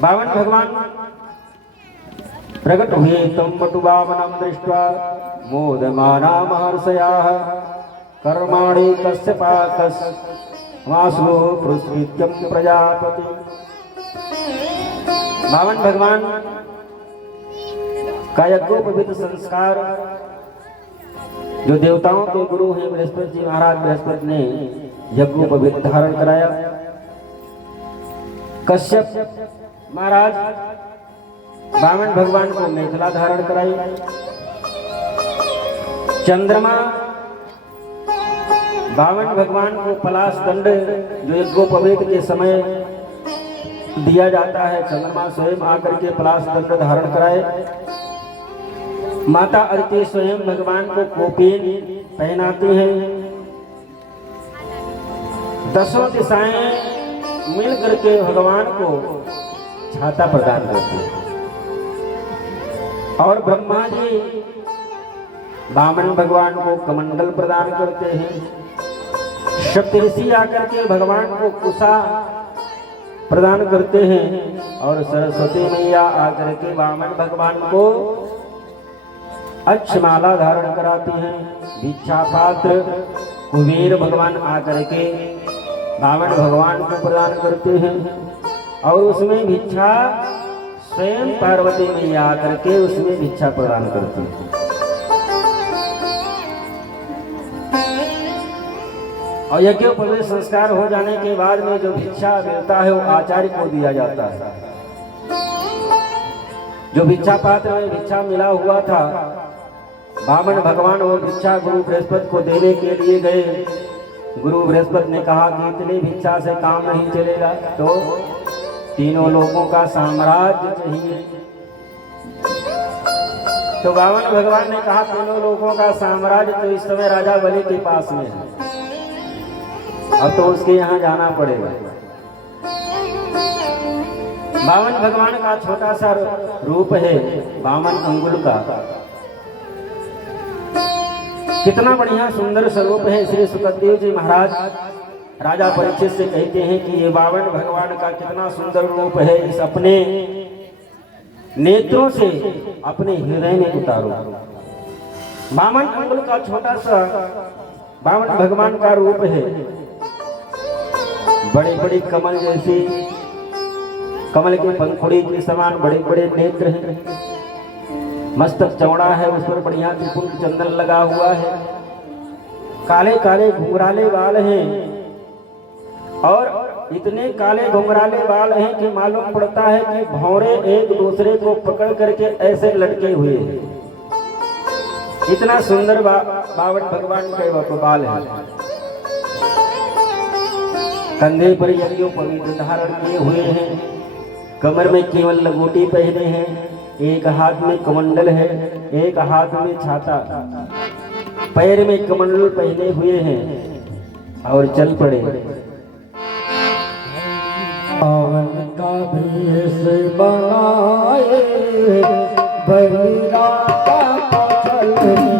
बावन भगवान प्रकट हुए तम वटुवामनम दृष्ट्वा मोदमाना महर्षयाः कर्माणि कश्यपाकस् वासुलो पुरस्कृत्यं प्रजापति। बावन भगवान का यज्ञोपवीत संस्कार जो देवताओं के गुरु हैं बृहस्पति जी महाराज, बृहस्पति ने यज्ञोपवीत धारण कराया। कश्यप महाराज बामन भगवान को मेखला धारण कराई। चंद्रमा बामन भगवान को पलाश दंड जो यज्ञोपवीत के समय दिया जाता है, चंद्रमा स्वयं आकर के पलाश दंड धारण कराए। माता अदिति स्वयं भगवान को कोपीन पहनाती हैं। दसों दिशाएं मिल करके भगवान को छाता प्रदान करती हैं। और ब्रह्मा जी बामन भगवान को कमंडल प्रदान करते हैं। सप्तऋषि आकर के भगवान को कुशा प्रदान करते हैं। और सरस्वती मैया आकर के बामन भगवान को अक्षमाला धारण कराती हैं। भिक्षा पात्र कुबेर भगवान आकर के बामन भगवान को प्रदान करते हैं। और उसमें भिक्षा स्वयं पार्वती मैया आकर के उसमें भिक्षा प्रदान करती है। और यज्ञोपवीत संस्कार हो जाने के बाद में जो भिक्षा मिलता है वो आचार्य को दिया जाता है। जो भिक्षा पात्र में भिक्षा मिला हुआ था, बामन भगवान वो भिक्षा गुरु बृहस्पति को देने के लिए गए। गुरु बृहस्पति ने कहा कि इतनी भिक्षा से काम नहीं चलेगा, तो तीनों लोगों का साम्राज्य चाहिए। तो बामन भगवान ने कहा तीनों लोगों का साम्राज्य तो इस समय राजा बलि के पास में है, अब तो उसके यहाँ जाना पड़ेगा। बामन भगवान का छोटा सा रूप है, बामन अंगुल का। कितना बढ़िया सुंदर स्वरूप है। श्री सुखदेव जी महाराज राजा परीक्षित से कहते हैं कि ये बामन भगवान का कितना सुंदर रूप है, इस अपने नेत्रों से अपने हृदय में उतारो। बामन अंगुल का छोटा सा बामन भगवान का रूप है। बड़े बड़े कमल जैसी, कमल के पंखुड़ी के समान बड़े बड़े नेत्र हैं। मस्तक चौड़ा है, उस पर बढ़िया त्रिपुंड चंदन लगा हुआ है। काले काले घुंघराले बाल हैं। और इतने काले घुंघराले बाल हैं कि मालूम पड़ता है कि भौरे एक दूसरे को पकड़ करके ऐसे लटके हुए हैं। इतना सुंदर बावन भगवान के बाल है। कंधे पर यज्ञोपवीत धारण किए हुए हैं। कमर में केवल लंगोटी पहने हैं। एक हाथ में कमंडल है, एक हाथ में छाता, पैर में कमंडल पहने हुए हैं और चल पड़े। पावन का भेष बनाए बहिरा का चल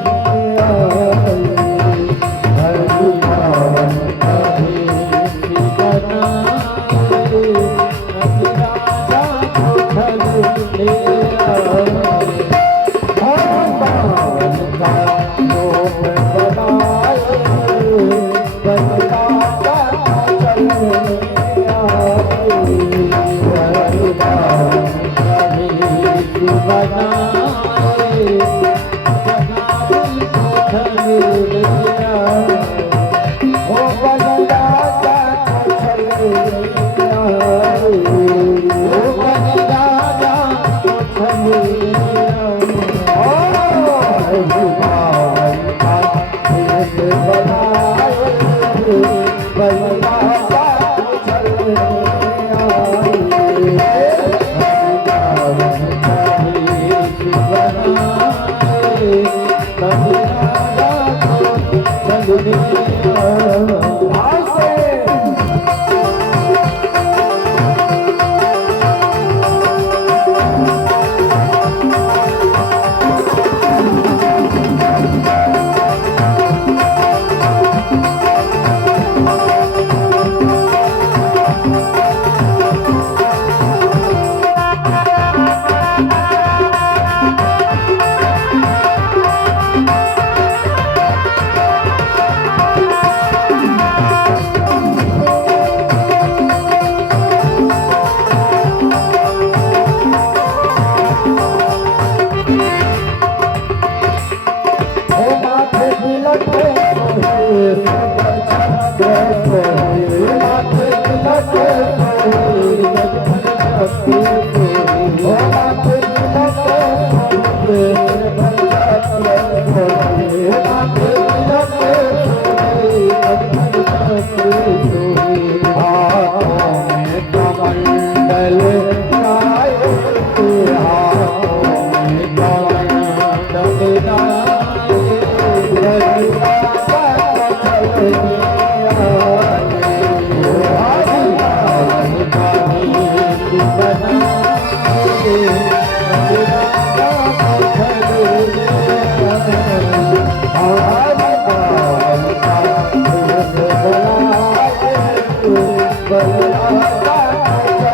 बलराता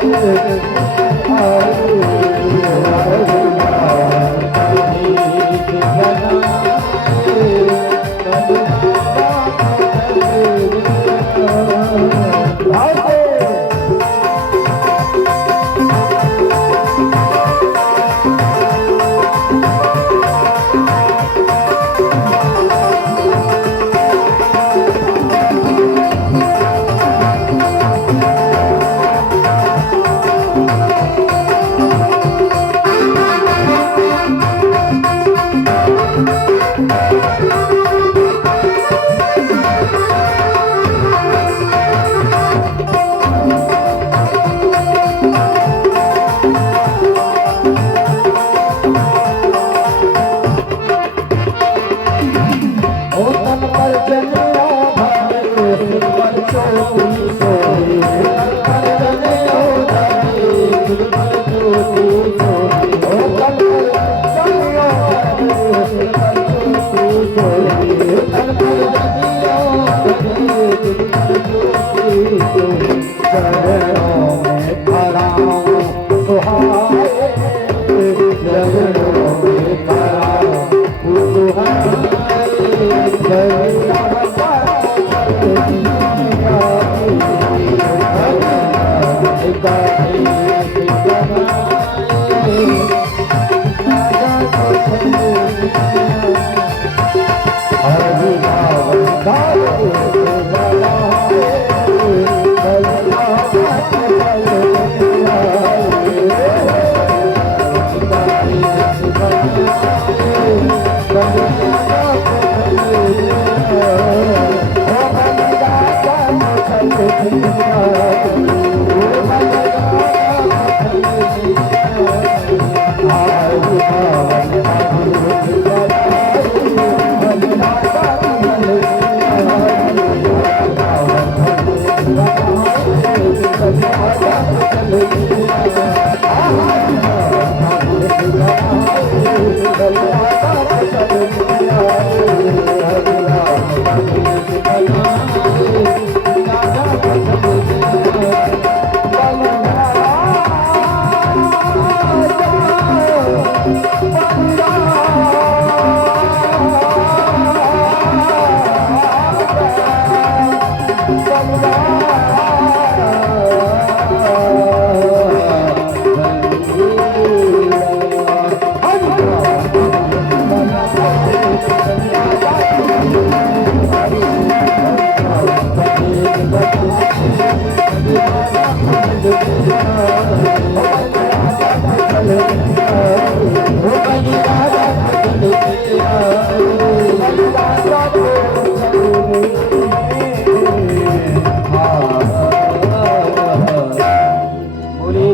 चल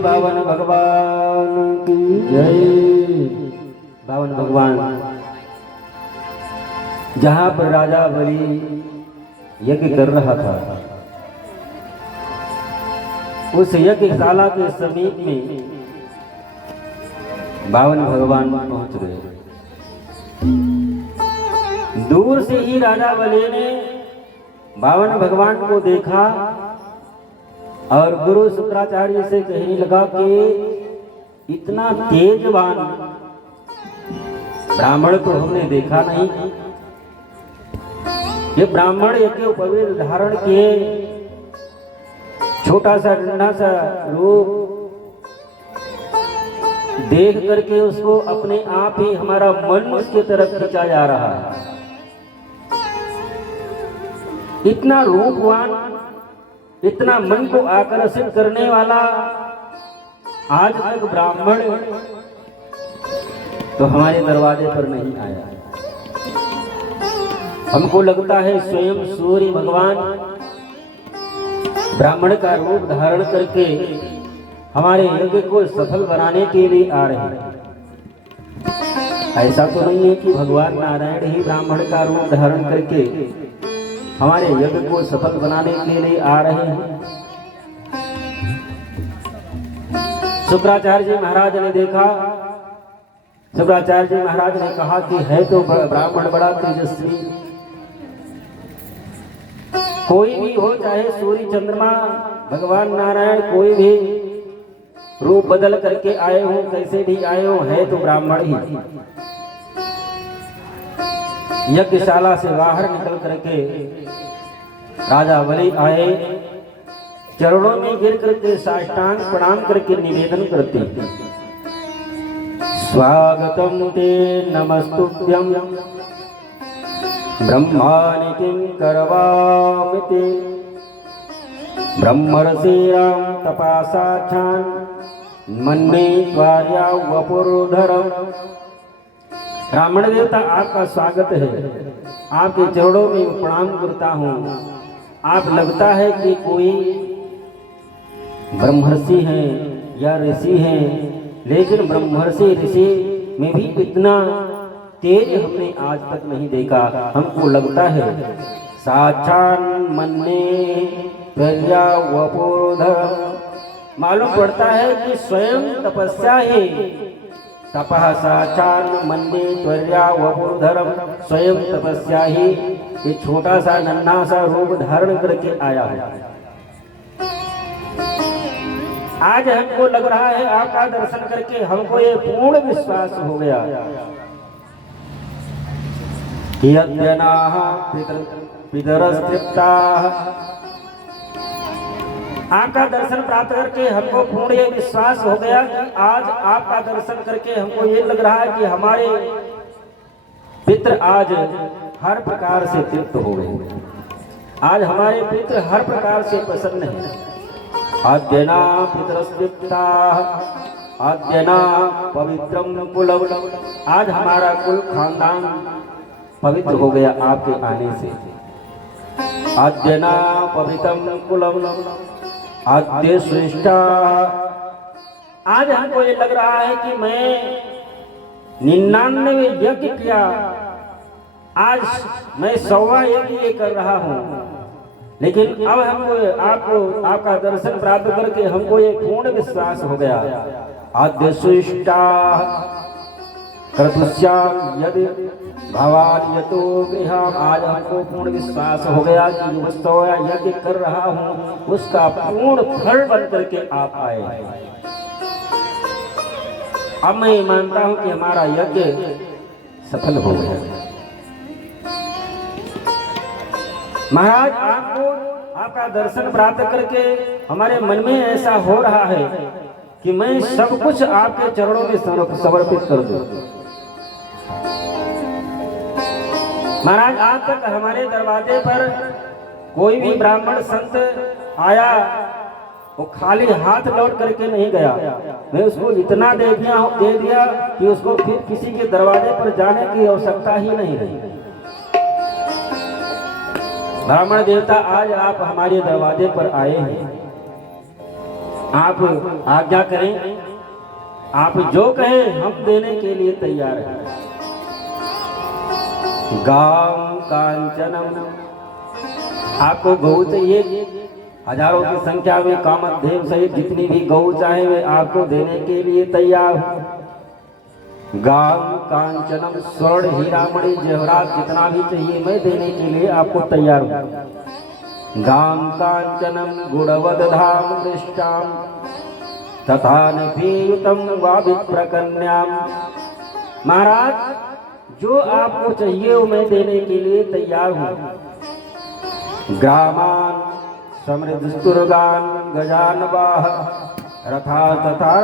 बावन भगवान की जय। बावन भगवान जहां पर राजा बलि यज्ञ कर रहा था, उस यज्ञशाला के समीप में बावन भगवान पहुंच गए। दूर से ही राजा बलि ने बावन भगवान को देखा और गुरु शुक्राचार्य से कहने लगा कि इतना तेजवान ब्राह्मण तो हमने देखा नहीं। ये ब्राह्मण यज्ञ उपवीत धारण किए, छोटा सा नन्हा सा रूप देख करके उसको अपने आप ही हमारा मन उसके तरफ खींचा जा रहा है। इतना रूपवान, इतना मन को आकर्षित करने वाला आज तक ब्राह्मण तो हमारे दरवाजे पर नहीं आया। हमको लगता है स्वयं सूर्य भगवान ब्राह्मण का रूप धारण करके हमारे यज्ञ को सफल बनाने के लिए आ रहे हैं। ऐसा तो नहीं है कि भगवान नारायण ही ब्राह्मण का रूप धारण करके हमारे यज्ञ को सफल बनाने के लिए आ रहे हैं। शुक्राचार्य जी महाराज ने देखा, शुक्राचार्य जी महाराज ने कहा कि है तो ब्राह्मण बड़ा तेजस्वी, कोई भी हो, चाहे सूर्य चंद्रमा भगवान नारायण कोई भी रूप बदल करके आए हो, कैसे भी आए हो, है तो ब्राह्मण ही। यज्ञशाला से बाहर निकल करके राजा बलि आए, चरणों में गिर करके साष्टांग प्रणाम करके निवेदन करते, स्वागतम ते नमस्तुभ्यं ब्रह्माणि किं करवामि ते ब्रह्मर्षिणां तपसाच्छान् मन्ये त्वार्या वपुर्धरम्। ब्राह्मण देवता आपका स्वागत है, आपके चरणों में प्रणाम करता हूँ। आप लगता है कि कोई ब्रह्मर्षि हैं या ऋषि हैं, लेकिन ब्रह्मर्षि ऋषि में भी इतना तेज हमने आज तक नहीं देखा। हमको लगता है साक्षान मन्ये त्वया वपुर्धरम्। मालूम पड़ता है कि स्वयं तपस्या ही तपः साक्षान मन्ये त्वया वपुर्धरम्, स्वयं तपस्या ही ये छोटा सा नन्हा सा रूप धारण करके आया है। आज हमको लग रहा है आपका दर्शन करके हमको ये पूर्ण विश्वास हो गया कि अद्यनाः पितरस्तृप्ताः। आपका दर्शन प्राप्त करके हमको पूर्ण ये विश्वास हो गया कि आज आपका दर्शन करके हमको ये लग रहा है कि हमारे पितृ आज हर प्रकार से तृप्त हो गए। आज हमारे पितृ हर प्रकार से प्रसन्न है। अद्यना पितरस्तृप्ताः अद्यना पवित्रं कुलम्। आज हमारा कुल खानदान पवित्र हो गया आपके आने से। अद्यना पवित्रं कुलम् अद्य श्रेष्ठा। आज हमको ये लग रहा है कि मैं 99 यज्ञ किया, आज मैं 100वां यज्ञ कर रहा हूँ, लेकिन अब हमको आपको आपका दर्शन प्राप्त करके हमको ये पूर्ण विश्वास हो गया। आद्य श्रेष्ठा कर्तुष्याम यदि भवान यतो गृहम्। आज हमको पूर्ण विश्वास हो गया कि जो 100वां यज्ञ कर रहा हूँ उसका पूर्ण फल बन करके आप आए। अब मैं मानता हूँ कि हमारा यज्ञ सफल हो गया। महाराज आपको आपका दर्शन प्राप्त करके हमारे मन में ऐसा हो रहा है कि मैं सब कुछ आपके चरणों में समर्पित कर दूं। महाराज आज तक हमारे दरवाजे पर कोई भी ब्राह्मण संत आया वो खाली हाथ लौट करके नहीं गया। मैं उसको इतना दे दिया कि उसको फिर किसी के दरवाजे पर जाने की आवश्यकता ही नहीं रही। ब्राह्मण देवता आज आप हमारे दरवाजे पर आए हैं, आप आज्ञा करें, आप जो कहें हम देने के लिए तैयार हैं। गाम कांचनम। आपको गौ चाहिए, हजारों की संख्या में कामधेनु सहित जितनी भी गौ चाहे वे आपको देने के लिए तैयार हो। गाम कांचनम स्वर्ण हीरा मणि जवाहरात जितना भी चाहिए मैं देने के लिए आपको तैयार हूँ। गाम कांचनम गुणवद धाम दृष्टाम तथा निपीयुतम वाभिप्रकन्याम। महाराज जो आपको चाहिए वो मैं देने के लिए तैयार हूँ। ग्रामान समृद्धस्तुर्गान गजानवाह रथा तथा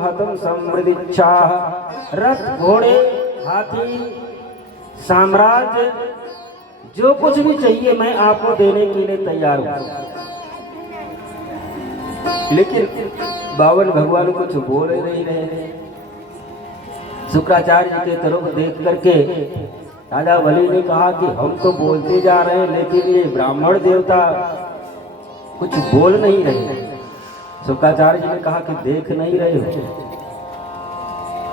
हतम समृद्धिच्छा। रथ घोड़े हाथी साम्राज्य जो कुछ भी चाहिए मैं आपको देने के लिए तैयार हूँ। लेकिन बावन भगवान कुछ बोल नहीं रहे। शुक्राचार्य जी के तरफ देख करके राजा बलि ने कहा कि हम तो बोलते जा रहे हैं लेकिन ये ब्राह्मण देवता कुछ बोल नहीं रहे। शुक्राचार्य जी ने कहा कि देख नहीं रहे हो,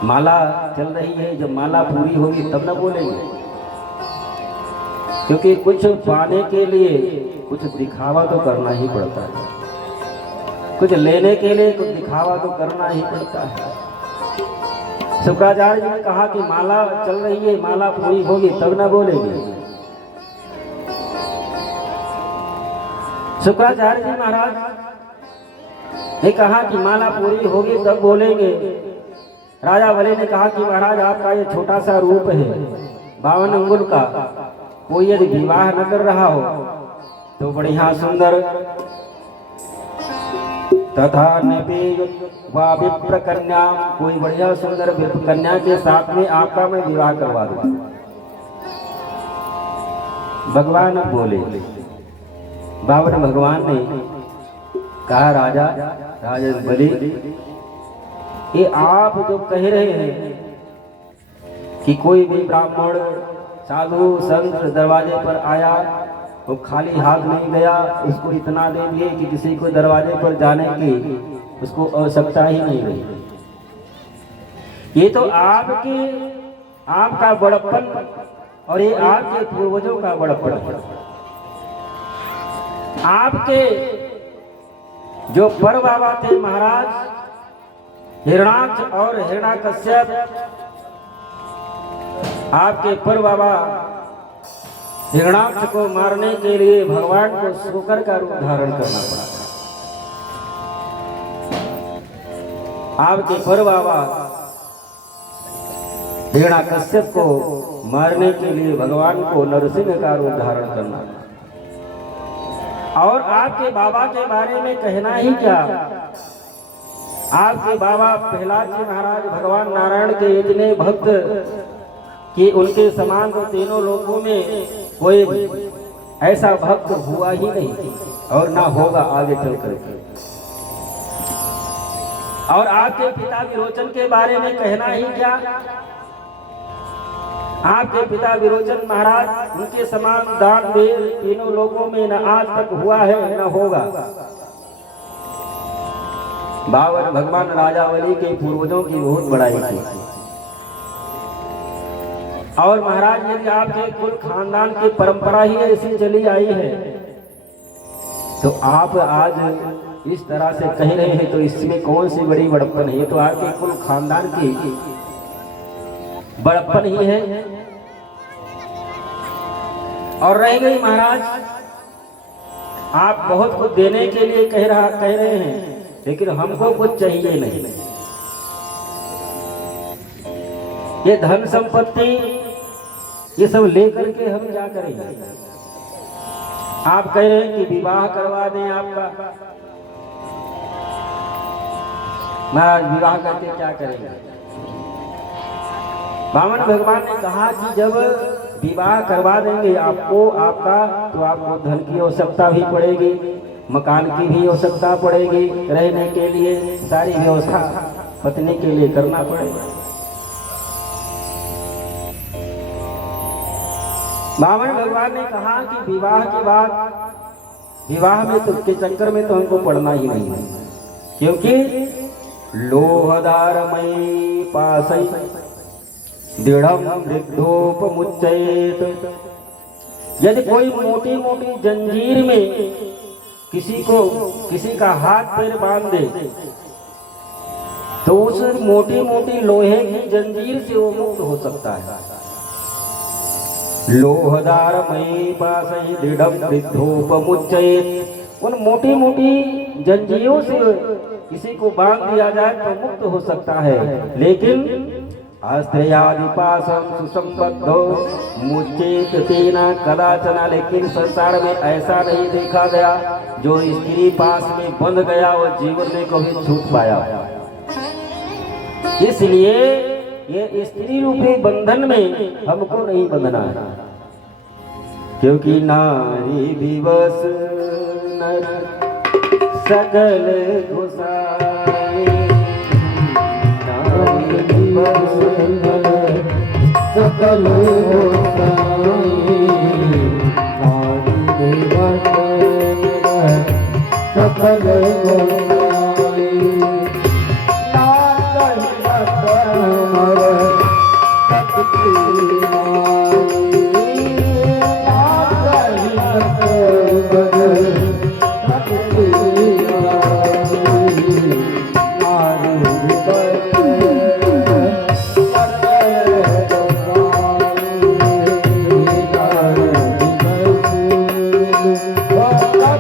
माला चल रही है, जब माला पूरी होगी तब ना बोलेंगे। क्योंकि कुछ पाने के लिए कुछ दिखावा तो करना ही पड़ता है, कुछ लेने के लिए कुछ दिखावा तो करना ही पड़ता है। शुक्राचार्य जी ने कहा कि माला चल रही है, माला पूरी होगी तब ना बोलेंगे। शुक्राचार्य जी महाराज ने कहा कि माला पूरी होगी तब बोलेंगे। राजा बलि ने कहा कि महाराज आपका ये छोटा सा रूप है 52 अंगुल का, कोई यदि विवाह न कर रहा हो तो बढ़िया सुंदर तथा विप्र कन्या, कोई बढ़िया सुंदर विप्र कन्या के साथ में आपका मैं विवाह करवा दूं। भगवान बोले, बावन भगवान ने कहा राजा बलि, ये आप जो कह रहे हैं कि कोई भी ब्राह्मण साधु संत दरवाजे पर आया वो खाली हाथ नहीं गया, उसको इतना दे दिए कि किसी को दरवाजे पर जाने की उसको आवश्यकता ही नहीं रही। ये तो आपका बड़प्पन और ये आपके पूर्वजों का बड़प्पन है। आपके जो पर बाबा थे महाराज हिरणाक्ष और हिरणाकश्यप, आपके पर बाबा हिरणाक्ष को मारने के लिए भगवान को शूकर का रूप धारण करना पड़ा। आपके पर बाबा हिरणाकश्यप को मारने के लिए भगवान को नरसिंह का रूप धारण करना। और आपके बाबा के बारे में कहना ही क्या, आपके बाबा प्रहलाद जी महाराज भगवान नारायण के इतने भक्त कि उनके समान तो तीनों लोकों में कोई ऐसा भक्त हुआ ही नहीं और ना होगा आगे चल करके। और आपके पिता विरोचन के बारे में कहना ही क्या, आपके पिता विरोचन महाराज उनके समान दान दे तीनों लोगों में न आज तक हुआ है न होगा। 52 भगवान राजा बलि के पूर्वजों की बहुत बड़ाई की। और महाराज यदि आपके कुल खानदान की परंपरा ही ऐसी चली आई है तो आप आज इस तरह से कह रहे हैं तो इसमें कौन सी बड़ी बड़प्पन है। ये तो आपके कुल खानदान की बड़प्पन ही है। और रह गई महाराज, आप बहुत कुछ देने के लिए कह रहे हैं लेकिन हमको कुछ चाहिए नहीं। ये धन संपत्ति ये सब लेकर के हम क्या करेंगे। आप कह रहे हैं कि विवाह करवा दें आपका, महाराज विवाह करके क्या करेंगे। वामन भगवान ने कहा कि जब विवाह करवा देंगे आपको आपका तो आपको धन की आवश्यकता भी पड़ेगी, मकान की भी आवश्यकता पड़ेगी, रहने के लिए सारी व्यवस्था पत्नी के लिए करना पड़ेगा। वामन भगवान ने कहा कि विवाह के बाद विवाह में तो के चक्कर में तो हमको पड़ना ही नहीं है, क्योंकि लोहदारमयी पासई दृढ़म वृद्धोपमुच्चयेत। यदि कोई मोटी मोटी जंजीर में किसी का हाथ पैर बांध दे तो उस मोटी मोटी लोहे की जंजीर से वो मुक्त हो सकता है। लोहदारमयी पासई दृढ़म वृद्धोपमुच्चयेत। उन मोटी मोटी जंजीरों से किसी को बांध दिया जाए तो मुक्त हो सकता है, लेकिन अस्त्रयादिपासं सुसंबद्धो मुच्चेत तेना कदाचन। लेकिन संसार में ऐसा नहीं देखा गया जो स्त्री पास में बंध गया और जीवन में कभी छूट पाया। इसलिए ये स्त्री रूपी बंधन में हमको नहीं बंधना है, क्योंकि नारी दिवस नर सकल घुसाए। नारी दिवस नर सकल घुसाए। नारी दिवस नर सकल घुसाए।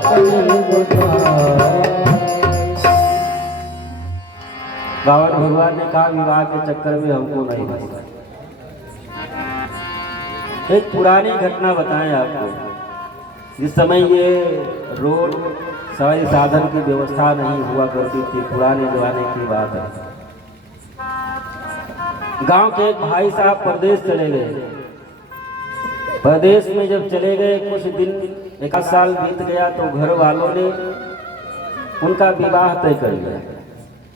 Hallelujah. रावण भगवान ने कहा विवाह के चक्कर में हमको नहीं फंसना। एक पुरानी घटना बताएं आपको। जिस समय ये रोड सवारी साधन की व्यवस्था नहीं हुआ करती थी, पुराने जमाने की बात है। गांव के एक भाई साहब परदेश चले गए। परदेश में जब चले गए कुछ दिन, एक आध साल बीत गया तो घर वालों ने उनका विवाह तय कर लिया।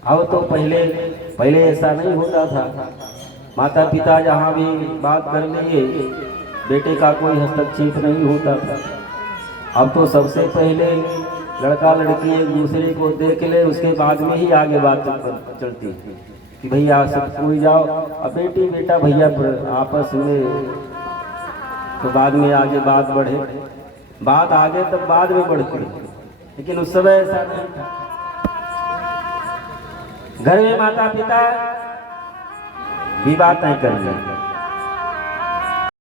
अब तो पहले ऐसा नहीं होता था। माता पिता जहाँ भी बात कर लिए, बेटे का कोई हस्तक्षेप नहीं होता था। अब तो सबसे पहले लड़का लड़की एक दूसरे को देख ले, उसके बाद में ही आगे बात चलती कि भैया सब कोई जाओ, अब बेटी बेटा भैया आपस में, तो बाद में आगे बात बढ़े, बात आगे तब बाद में बढ़ती। लेकिन उस समय ऐसा नहीं था। घर में माता पिता विवाह तय कर लिया।